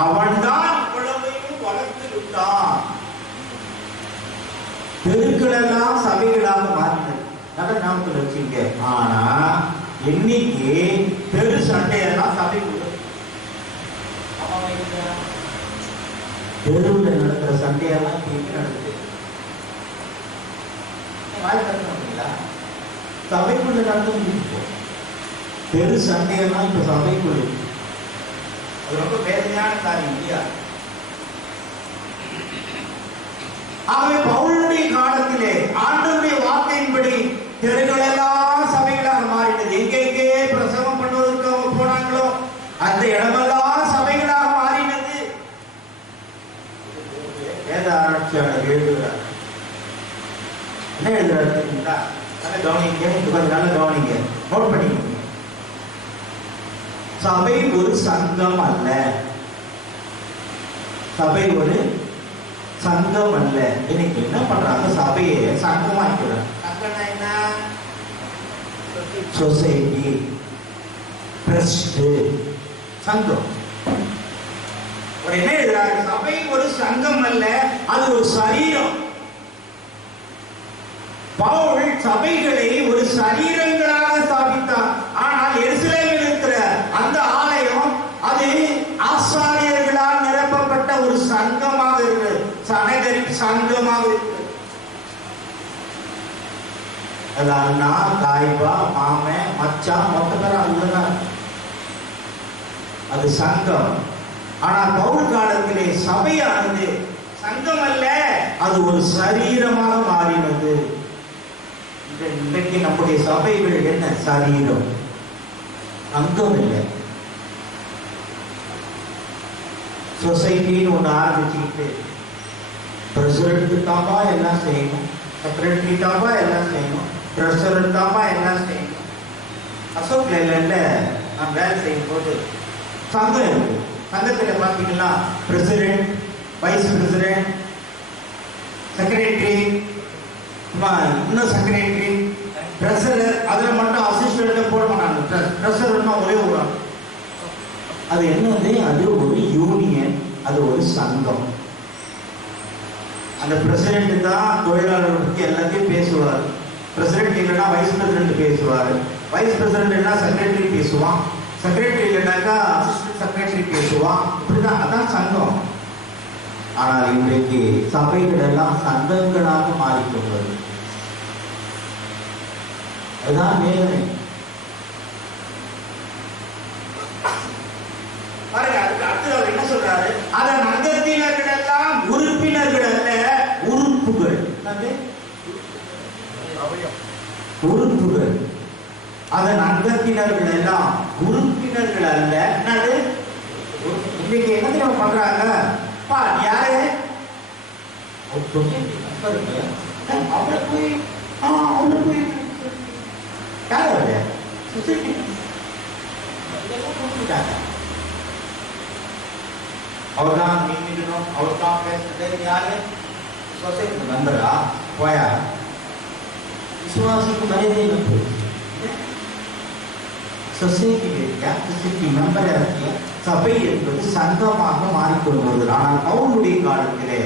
அவன்தான் இவ்வளவையும் வளர்த்து விட்டான். தெருக்களெல்லாம் சபைகளாக மாறினது. நல்ல ஞாபகத்தில் வச்சுங்க. ஆனா இன்னைக்கு தெரு சண்டையெல்லாம் சபைக்குள்ள, தெருவில் நடக்கிற சண்டையெல்லாம் எங்க நடக்குது? சபைக்குள்ள நடந்து தெரு சண்டையெல்லாம் இப்ப சபைக்குள்ள. அது ரொம்ப வேதனையான காரியம் இல்லையா? ஆகவே பவுலுடைய காலத்திலே ஆண்டவருடைய வார்த்தையின்படி தெருக்கள் எல்லாம் சபைகளாக மாறினது. எங்கெங்கே பிரசவம் பண்ணுவதற்கு அவங்க போனாங்களோ அந்த இடமெல்லாம் சபைகளாக மாறினது. வேத ஆராய்ச்சியாளர் எழுதுகிறார். என்ன எழுதுறாருங்களா? நல்ல கவனிங்க, கொஞ்சம் நல்ல கவனிங்க, நோட் பண்ணிக்கோங்க. சபை ஒரு சங்கம் அல்ல. சபை ஒரு சங்கம் அல்ல. இன்னைக்கு என்ன பண்றாங்க? சபையை சங்கமாக்கிறாங்க. சங்கம்னா என்ன? சொசைட்டி, ட்ரஸ்ட், சங்கம். என்ன எழுதுறாங்க? சபை ஒரு சங்கம் அல்ல, அது ஒரு சரீரம். பவுல் சபைகளை ஒரு சரீரங்களாக ஸ்தாபித்தார். ஆனால் எருசலேமில் இருக்கிற அந்த ஆலயம் அது ஆசாரியர்களால் நிரப்பப்பட்ட ஒரு சங்கமாக இருக்கிறது, சனகரி சங்கமாக இருக்கிறது. அது அண்ணா, காய்பா, மாமே, மச்சான், மொத்தம் உள்ளதான். அது சங்கம். ஆனால் பவுல் காலத்திலே சபையானது சங்கம் அல்ல, அது ஒரு சரீரமாக மாறினது. இன்றைக்கு நம்முடைய சபைகள் என்ன? சரீரம், அங்கம் இல்லை. சொசைட்டின்னு ஒண்ணு ஆரம்பிச்சுக்கிட்டு பிரசிடென்ட் தாப்பா எல்லாம் செய்யணும், செக்ரட்டரி தாப்பா எல்லாம் செய்யணும், ட்ரெஷரர் தாப்பா எல்லாம் செய்யணும். அசோக் லேலண்ட்ல நான் வேலை செய்யும் போது சங்கம் இருக்கு. சங்கத்தில் பார்த்தீங்கன்னா பிரசிடென்ட், வைஸ் பிரசிடென்ட், செக்ரட்டரி, இன்னும் செக்ரட்டரி, ட்ரெஷரர். அதுல மட்டும் அசிஸ்டன்ட் போட மாட்டாங்க. ட்ரெஷரர்னா ஒரே ஒரு ஆள். அது என்னது? அது ஒரு யூனியன், அது ஒரு சங்கம். அந்த பிரசிடென்ட் தான் தொழிலாளர்கள் பற்றி எல்லாத்தையும் பேசுவார். பிரசிடென்ட் இல்லைன்னா வைஸ் பிரசிடென்ட் பேசுவார். வைஸ் பிரசிடென்ட் இல்லைன்னா செக்ரட்டரி பேசுவான். செக்ரட்டரி இல்லைனாக்கா அசிஸ்டன்ட் செக்ரட்டரி பேசுவான். இப்படிதான், அதான் சங்கம். ஆனால் இன்றைக்கு சபைகள் எல்லாம் சங்கங்களாக மாறிக்கொண்டது. அதுதான் வேதனை. பாருங்க, அதுக்கு அடுத்து அவர் என்ன சொல்றாரு? அதன் அங்கத்தினர்கள் எல்லாம் உறுப்பினர்கள் அல்ல, உறுப்புகள். உறுப்புகள். அதன் அங்கத்தினர்கள் எல்லாம் உறுப்பினர்கள் அல்ல. என்னது? இன்னைக்கு என்ன தெரியும் பண்றாங்க? பா யாரு அவரை போய் யாரு சொசைட்டி அவர் தான் நீங்கணும், அவர் தான் பேசுறது. யாரு? சொசைட்டி மெம்பரா? போயா விசுவாசிக்கு மரியாதை நம்பு. சொசைட்டி இருக்கியா? சொசைட்டி மெம்பரா இருக்கியா? சபை என்பது சங்கமாக மாறிக்கொண்டு. ஆனால் பவுலுடைய காலத்திலே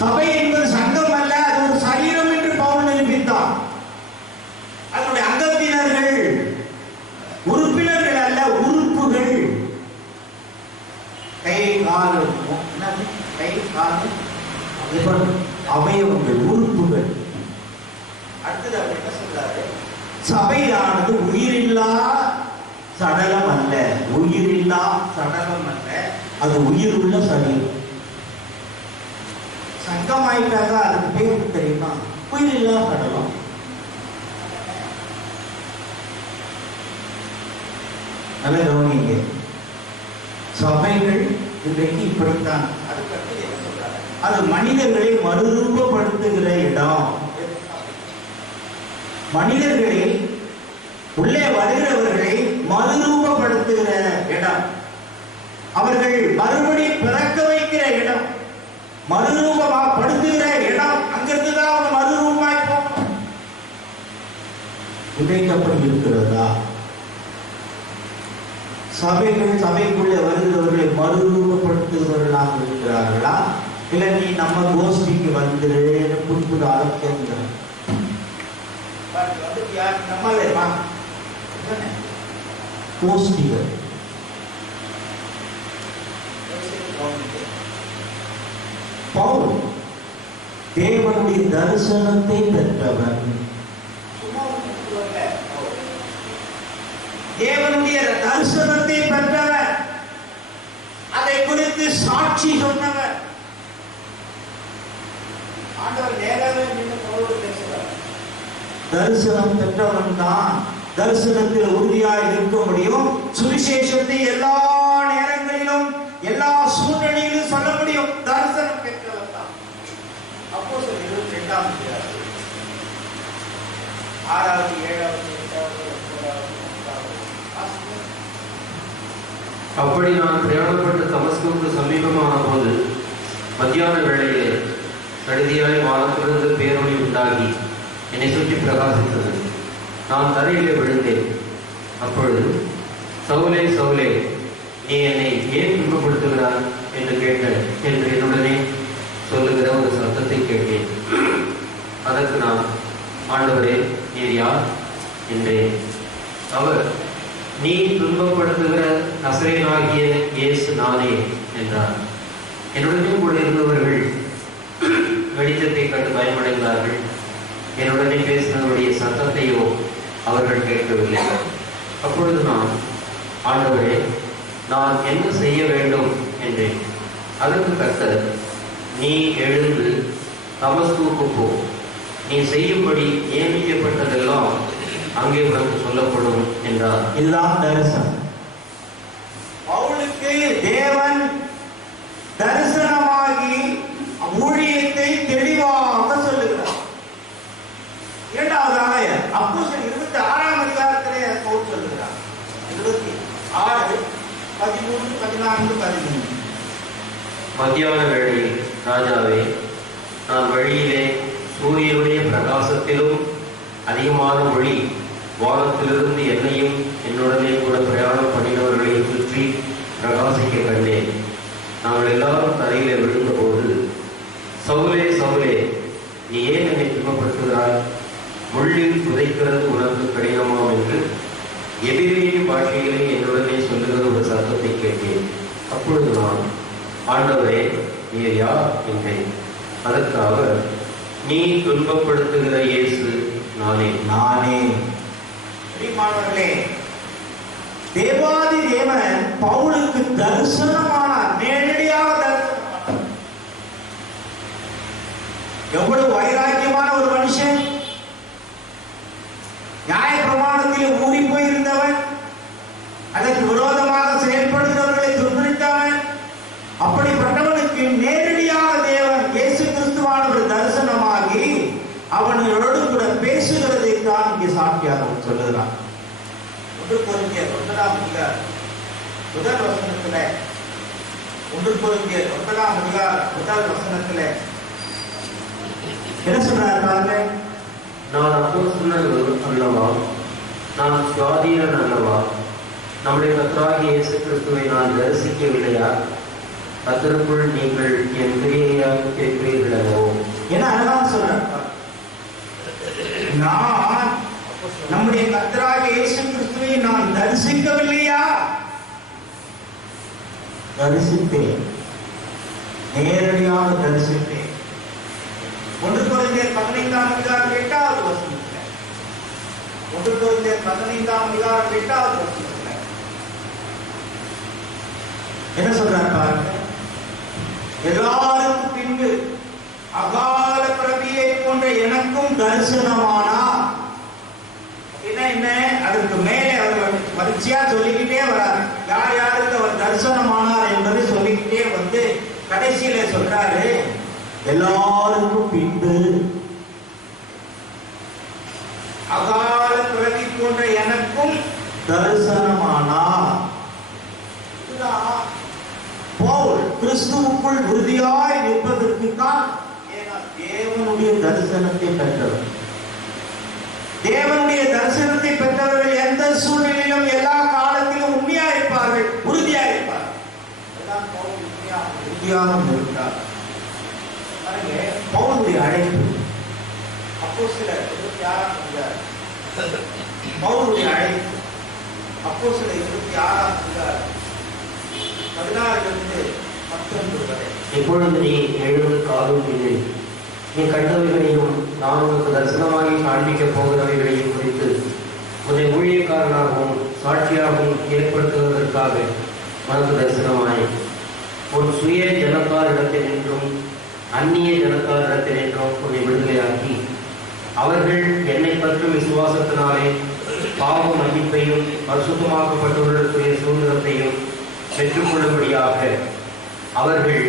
சபை என்பது சங்கம் அல்ல, அது ஒரு சரீரம் என்று பவுல் நிரூபித்தார். அதனுடைய அங்கத்தினர்கள் உறுப்பினர்கள் அல்ல, உறுப்புகள். கை கால், கை கால் அவயவங்கள், உறுப்புகள். அடுத்தது அவர் என்ன சொல்றாரு? சபையானது உயிரில்லா சடலம் அல்ல, உயிரில்லா சடலம் அல்ல, அது உயிர் உள்ள சரீரம். சங்கமாயிட்டாக அதுக்கு பேர் தெரியுமா? உயிரில்லா சடலம். நல்ல கவனிங்க. சபைகள் இன்றைக்கு இப்படித்தான். அதுக்கு அடுத்து என்ன சொல்றாரு? அது மனிதர்களை மறுரூபப்படுத்துகிற இடம். மனிதர்களை உள்ளே வருகிறவர்களை மறுரூபப்படுத்துகிற இடம், அவர்கள் மறுபடி பிறக்க வைக்கிற இடம், மறுரூபப்படுத்துகிற இடம். அங்கிருந்து தான் அவங்க மறுரூபமாய் போகணும். இன்றைக்கு அப்படி இருக்கிறதா? சபைக்குள்ளே வருகிறவர்களை மறுரூபப்படுத்துகிறவர்களாக இருக்கிறார்களா? இல்ல நீ நம்ம கோஷ்டிக்கு வந்துரு புது ஆலோசனை கோஷ்டிகள் பவுல் தேவனுடைய தரிசனத்தை பெற்றவன். தேவனுடைய தரிசனத்தை பெற்றவர், அதை குறித்து சாட்சி சொன்னவர். ஆண்டவர் நேராக நின்று பவுலோடு பேசுகிறார். தரிசனம் பெற்றவன் தான் தரிசனத்தில் உறுதியாக இருக்க முடியும். சுவிசேஷத்தை எல்லா நேரங்களிலும் எல்லா சூழ்நிலையிலும் சொல்ல முடியும். தரிசனம் பெற்றவர் தான். அப்போஸ்தலர் 22ஆம் அதிகாரம் 6வது 7வது 8வது 9வது. அப்படி நான் பிரயாணப்பட்டு தமஸ்குவுக்கு சமீபமான போது மத்தியான வேளையிலே சடுதியாய் வானத்திலிருந்து பேரொளி உண்டாகி என்னை சுற்றி பிரகாசித்தது. நான் தரையிலே விழுந்தேன். அப்பொழுது சவுலே சவுலே, நீ என்னை ஏன் துன்பப்படுத்துகிறாய் என்று கேட்டேன் என்று என்னுடனே சொல்லுகிற ஒரு சத்தத்தை கேட்டேன். அதற்கு நான், ஆண்டவரே நீர் யார் என்றேன். அவர், நீ துன்பப்படுத்துகிற நசரேயனாகிய இயேசு நானே என்றார். என்னுடனே கூட இருந்தவர்கள் வெளிச்சத்தை கண்டு பயமடைந்தார்கள். என்னுடனே பேசினவருடைய சத்தத்தையோ அவர்கள் கேட்கவில்லை. அப்பொழுது நான், ஆண்டவரே நான் என்ன செய்ய வேண்டும் என்றேன். அதற்கு கர்த்தர், நீ எழுந்து தமஸ்குவுக்கு போ, நீ செய்யும்படி நியமிக்கப்பட்டதெல்லாம் அங்கே உனக்கு சொல்லப்படும் என்றார். இதுதான் தரிசனம். பவுலுக்கு தேவன் தரிசனமாகி ஊழியத்தை தெளிவாக சொல்லுகிறார். இரண்டாவதாக அப்போஸ்தலர் 26ஆம் அதிகாரத்திலே பவுல் சொல்லுகிறார். 26 13 14 15. மத்தியான வேளையில், ராஜாவே, நான் வழியிலே சூரியனுடைய பிரகாசத்திலும் அதிகமான ஒளி வானத்திலிருந்து என்னையும் என்னுடனே கூட பிரயாணம் பண்ணினவர்களையும் சுற்றி பிரகாசிக்க கண்டேன். நாங்கள் எல்லாரும் தரையிலே விழுந்தபோது, சவுலே சவுலே, நீ ஏன் என்னை துன்பப்படுத்துகிறாய்? முள்ளில் புதைக்கிறது உனக்கு கடினமாம் என்று எபிரேய பாஷையிலே என்னுடனே சொல்லுகிற ஒரு சத்தத்தை கேட்டேன். அப்பொழுது நான், ஆண்டவரே நீர் யார் என்றேன். அதற்கு அவர், நீ துன்பப்படுத்துகிற இயேசு நானே. பிரியமானவர்களே, தேவாதி தேவன் பவுலுக்கு தரிசனமானார். நேரடியாக தரிசனமானார். எவ்வளவு வைராக்கியமான ஒரு மனுஷன்! நியாய பிரமாணத்தில் ஊறி போயிருந்தவன், அதற்கு விரோதமாக செயல்படுகிறவர்களை துன்புறுத்தவன். அப்படிப்பட்டவனுக்கு நேரடியாக தேவன் இயேசு கிறிஸ்துவானவர் தரிசனமாகி அவனோடு கூட பேசுகிறதை தான் இங்கே சாட்சியாக சொல்லுகிறான். 1 கொரிந்தியர் 9ஆம் அதிகாரம் முதல் வசனத்திலே 1 கொரிந்தியர் 9ஆம் அதிகாரம் முதல் வசனத்திலே என்ன சொல்றார் பாருங்க. நான் அப்போஸ்தலன் அல்லவா? நான் சுவாதீனன் அல்லவா? நம்முடைய கர்த்தராகிய இயேசு கிறிஸ்துவை நான் தரிசிக்கவில்லையா? அதற்குள் நீங்கள் என் கிரியையாக கேட்கிறீர்களோ? என்ன அழகாக சொல்றார். நான் நம்முடைய கர்த்தராகிய இயேசு கிறிஸ்துவை நான் தரிசிக்கவில்லையா? தரிசித்தேன், நேரடியாக தரிசித்தேன். 1 கொரிந்தியர் 15ஆம் அதிகாரம் 8வது வசனத்தில் 1 கொரிந்தியர் 15ஆம் அதிகாரம் 8வது வசனத்தில் என்ன சொல்றார் பாருங்க. எல்லாருக்கும் பின்பு அகால பிரபியை போன்ற எனக்கும் தரிசனமானா. என்ன அதற்கு மேலே அவர் வரிசையா சொல்லிக்கிட்டே வரார். யார் யாருக்கு அவர் தரிசனமானார் என்பதை சொல்லிக்கிட்டே வந்து கடைசியில சொல்றாரு, எல்லாருக்கும் பின்பு அகால பிறவி போன்ற எனக்கும் தரிசனமானார். பவுல் கிறிஸ்துவுக்குள் உறுதியாய் நிற்பதற்கு தான் தேவனுடைய தரிசனத்தை பெற்றவர். தேவனுடைய தரிசனத்தை பெற்றவர்கள் எந்த சூழ்நிலையிலும் எல்லா காலத்திலும் உண்மையா இருப்பார்கள், உறுதியா இருப்பார்கள். பவுலுடைய அழைப்பு அப்போஸ்தலர் 26 பவுலுடைய அழைப்பு அப்போஸ்தலர் 26 16 வரை. இப்பொழுது நீ எழுந்து காதும் இல்லை, நீ கண்டவைகளையும் நான் உனக்கு தரிசனமாகி காண்பிக்கப் போகிறவைகளையும் குறித்து உன்னை ஊழியக்காரனாகவும் சாட்சியாகவும் ஏற்படுத்துவதற்காக உனக்கு தரிசனமாய் உன் சுய ஜனத்தாரிடத்தில் என்றும் அந்நிய ஜனத்தாரிடத்தில் என்றும் உன்னை விடுதலையாக்கி அவர்கள் என்னை பற்றும் விசுவாசத்தினாலே பாவ மன்னிப்பையும் பரிசுத்தமாக்கப்பட்டவர்களுக்குரிய சுதந்திரத்தையும் பெற்றுக்கொள்ளும்படியாக அவர்கள்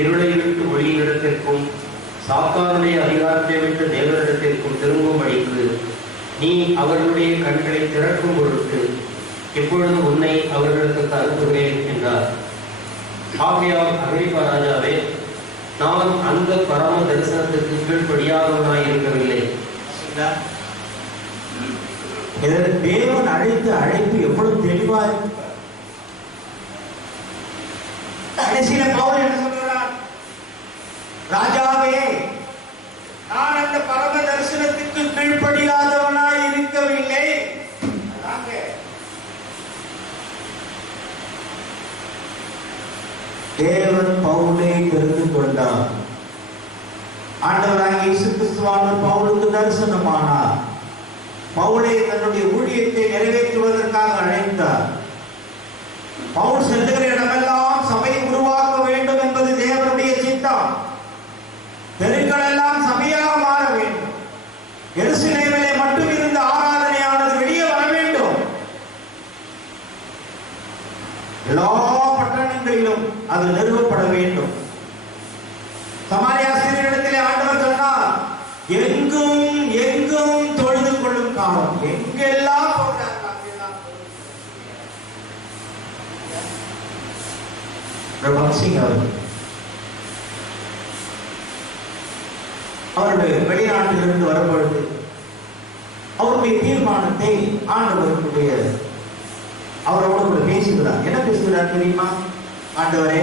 இருளை விட்டு ஒளியிடத்திற்கும் சாத்தானுடைய அதிகாரத்தை விட்டு தேவனிடத்திற்கும் திரும்பும்படிக்கு நீ அவர்களுடைய கண்களை திறக்கும் பொருட்டு இப்பொழுது உன்னை அவர்களுக்கு அனுப்புகிறேன் என்றார். ஆகையால் அகிரிப்பா ராஜாவே, நான் அந்த பரம தரிசனத்திற்கு கீழ்ப்படியாதவனாய் இருக்கவில்லை. தேவன் அழைத்து அழைப்பு எவ்வளவு தெளிவா இருக்கு. கடைசியில பவுல் என்ன சொல்கிறார்? ராஜாவே, நான் அந்த பரம தரிசனத்துக்கு கீழ்ப்படியாதவனாய் இருக்கவில்லை. தேவன் பவுலை தெரிந்து கொண்டார். ஆண்டவராகிய இயேசு கிறிஸ்துவானவர் பவுலுக்கு தரிசனமானார். பவுலை தன்னுடைய ஊழியத்தை நிறைவேற்றுவதற்காக அழைத்தார். பவுல் செல்லுகிற இடமெல்லாம் சபை உருவாக்க வேண்டும் என்பது தேவனுடைய சித்தம். தெருக்கள் எல்லாம் சபையாக மாற வேண்டும். எருசலேமிலே மட்டும் இருந்த ஆராதனையானது வெளியே வர வேண்டும். எல்லா பட்டணங்களிலும் அது நிறுவப்பட வேண்டும். சமாரியாசிரியரிடத்திலே ஆண்டவர் சொன்னார், எங்கும் எங்கும் தொழுது கொள்ளும் காலம். எங்கெல்லாம் அவருடைய வெளிநாட்டிலிருந்து வரப்பொழுது அவருடைய தீர்மானத்தை ஆண்டவருடைய அவரோடு பேசுகிறார். என்ன பேசுகிறார் தெரியுமா? ஆண்டவரே,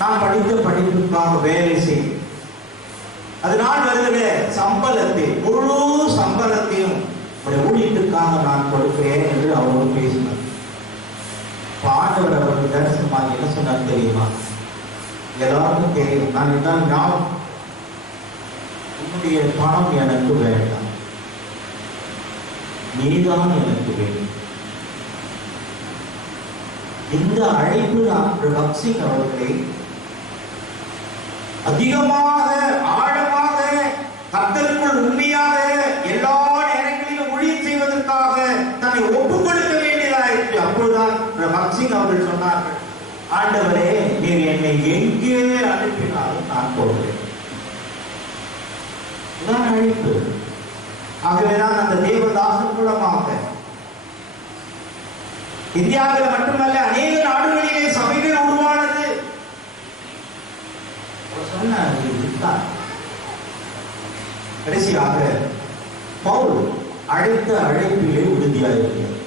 நான் படித்த படிப்புக்காக வேலை செய்யும், அதனால் வருகிற சம்பளத்தை, முழு சம்பளத்தையும் ஊழியத்துக்காக நான் கொடுக்கிறேன் என்று அவரோடு பேசினார். ஆண்டவர் அவருக்கு தரிசனமாக என்ன சொன்னார் தெரியுமா? எல்லாருக்கும் தெரியும், நான் இதான் ஞாபகம், உன்னுடைய பணம் எனக்கு வேண்டாம், நீதான் எனக்கு வேண்டும். இந்த அழைப்பு டாக்டர் பக்சிங் அவர்களை அதிகமாக ஆழமாக கர்த்தருக்குள் உண்மையாக எல்லா நேரங்களிலும் ஊழியம் செய்வதற்காக தன்னை ஒப்புக் கொடுக்க வேண்டியதாயிற்று. அப்பொழுதுதான் பக்சிங் அவர்கள் சொன்னார்கள், ஆண்டவரே, நீர் என்னை எங்கே அனுப்பினாலும் நான் போகிறேன். இதான் அழைப்பு. ஆகவேதான் அந்த தேவதாசன் மூலமாக இந்தியாவில் மட்டுமல்ல அநேக நாடுகளிலே சபைகள் உருவானது. கடைசியாக பவுல் அழைத்த அழைப்பிலே உறுதியாயிருக்கிறார்.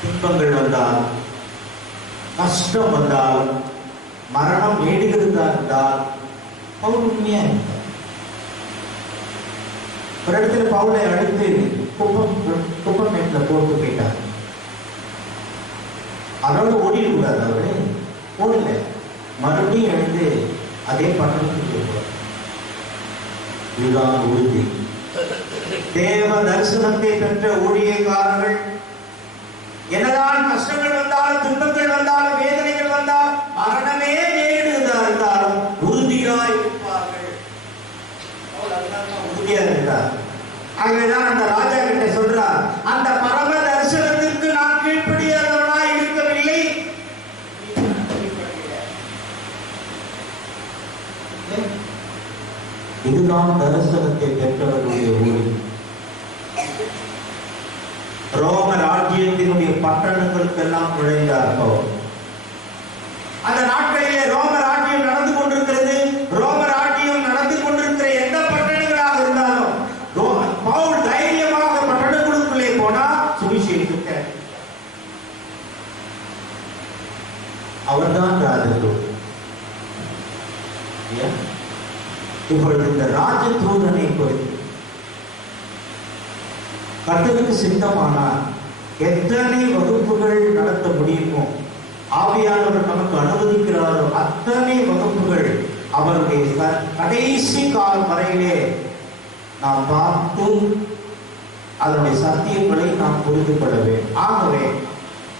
துன்பங்கள் வந்தால், கஷ்டம் வந்தால், மரணம் நேடுகிறதா இருந்தால் பவுல் உண்மையா இருந்தார். ஒரு இடத்துல பவுலை அழைத்து குப்பமேட்ல போட்டு போயிட்டார். அதோட ஓடிடக்கூடாது, அவரு ஓடல, மறுபடியும் எழுந்து அதே பட்டணத்துக்கு போவார். இதுதான் உறுதி. தேவ தரிசனத்தை பெற்ற ஊழியக்காரர்கள் என்னதான் கஷ்டங்கள் வந்தாலும், துன்பங்கள் வந்தாலும், வேதனைகள் வந்தாலும், மரணமே நேரிடுவதா இருந்தாலும் உறுதியாய் இருப்பார்கள். உறுதியா இருந்தார். ஆகவேதான் அந்த ராஜா கிட்ட சொல்றார், அந்த பரம தரிசனத்திற்கு நான் கீழ்ப்படியாதவனாய் இருக்கவில்லை. இதுதான் தரிசனத்தை பெற்றவர்களுடைய ஊழி. ரோம ராஜ்யத்தினுடைய பட்டணங்களுக்கெல்லாம் நுழைந்தார் பவுல். அந்த நாட்களிலே ரோம ராஜ்யம் நடந்து கொண்டிருக்கிறது. ரோம ராஜ்யம் நடந்து கொண்டிருக்கிற எந்த பட்டணங்களாக இருந்தாலும் பவுல் தைரியமாக பட்டணங்களுக்குள்ளே போனா சுவிசேஷத்தை அவர்தான் ராஜதூதன். இப்பொழுது இந்த ராஜதூதனை குறித்து கர்த்தருக்கு சித்தமானால் எத்தனை வகுப்புகள் நடத்த முடியுமோ, ஆவியானவர் நமக்கு அனுமதிக்கிறாரோ அத்தனை வகுப்புகள் அவருடைய கடைசி காலம் வரையிலே நாம் பார்த்து அதனுடைய சத்தியங்களை நாம் புரிந்து கொள்ள வேண்டும். ஆகவே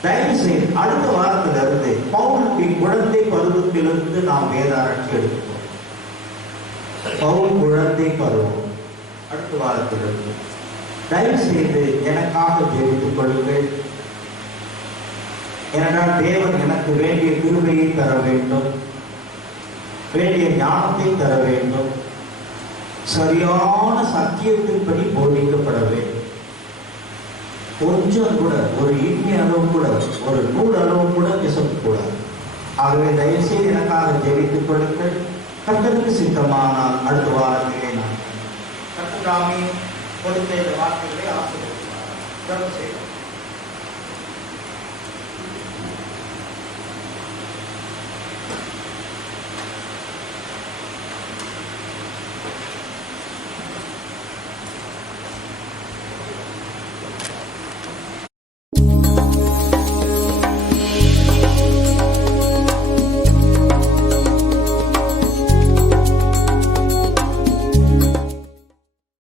தயவு செய்து அடுத்த வாரத்திலிருந்து பவுலுடைய குழந்தை பருவத்திலிருந்து நாம் வேதாராய்ச்சி எடுத்துக்கோம். பவுல் குழந்தை பருவம் அடுத்த வாரத்திலிருந்து தயவு செய்து எனக்காக ஜெபித்துக் கொள்ளுங்கள். ஏனென்றால் தேவன் எனக்கு வேண்டிய கிருபையை தர வேண்டும், வேண்டிய ஞானத்தை தர வேண்டும், சரியான சத்தியத்தின்படி போதிக்கப்பட வேண்டும். கொஞ்சம் கூட ஒரு இன்மை அளவு கூட ஒரு நூல் அளவு கூட பேசக்கூடாது. ஆகவே தயவுசெய்து எனக்காக ஜெபித்துக் கொள்ளுங்கள். கர்த்தருக்கு சித்தமானால் அடுத்த வாரத்திலே நான் கர்த்தர் தாமே கொடுத்த இந்த வார்த்தைகளை ஆசீர்வதிப்பார்.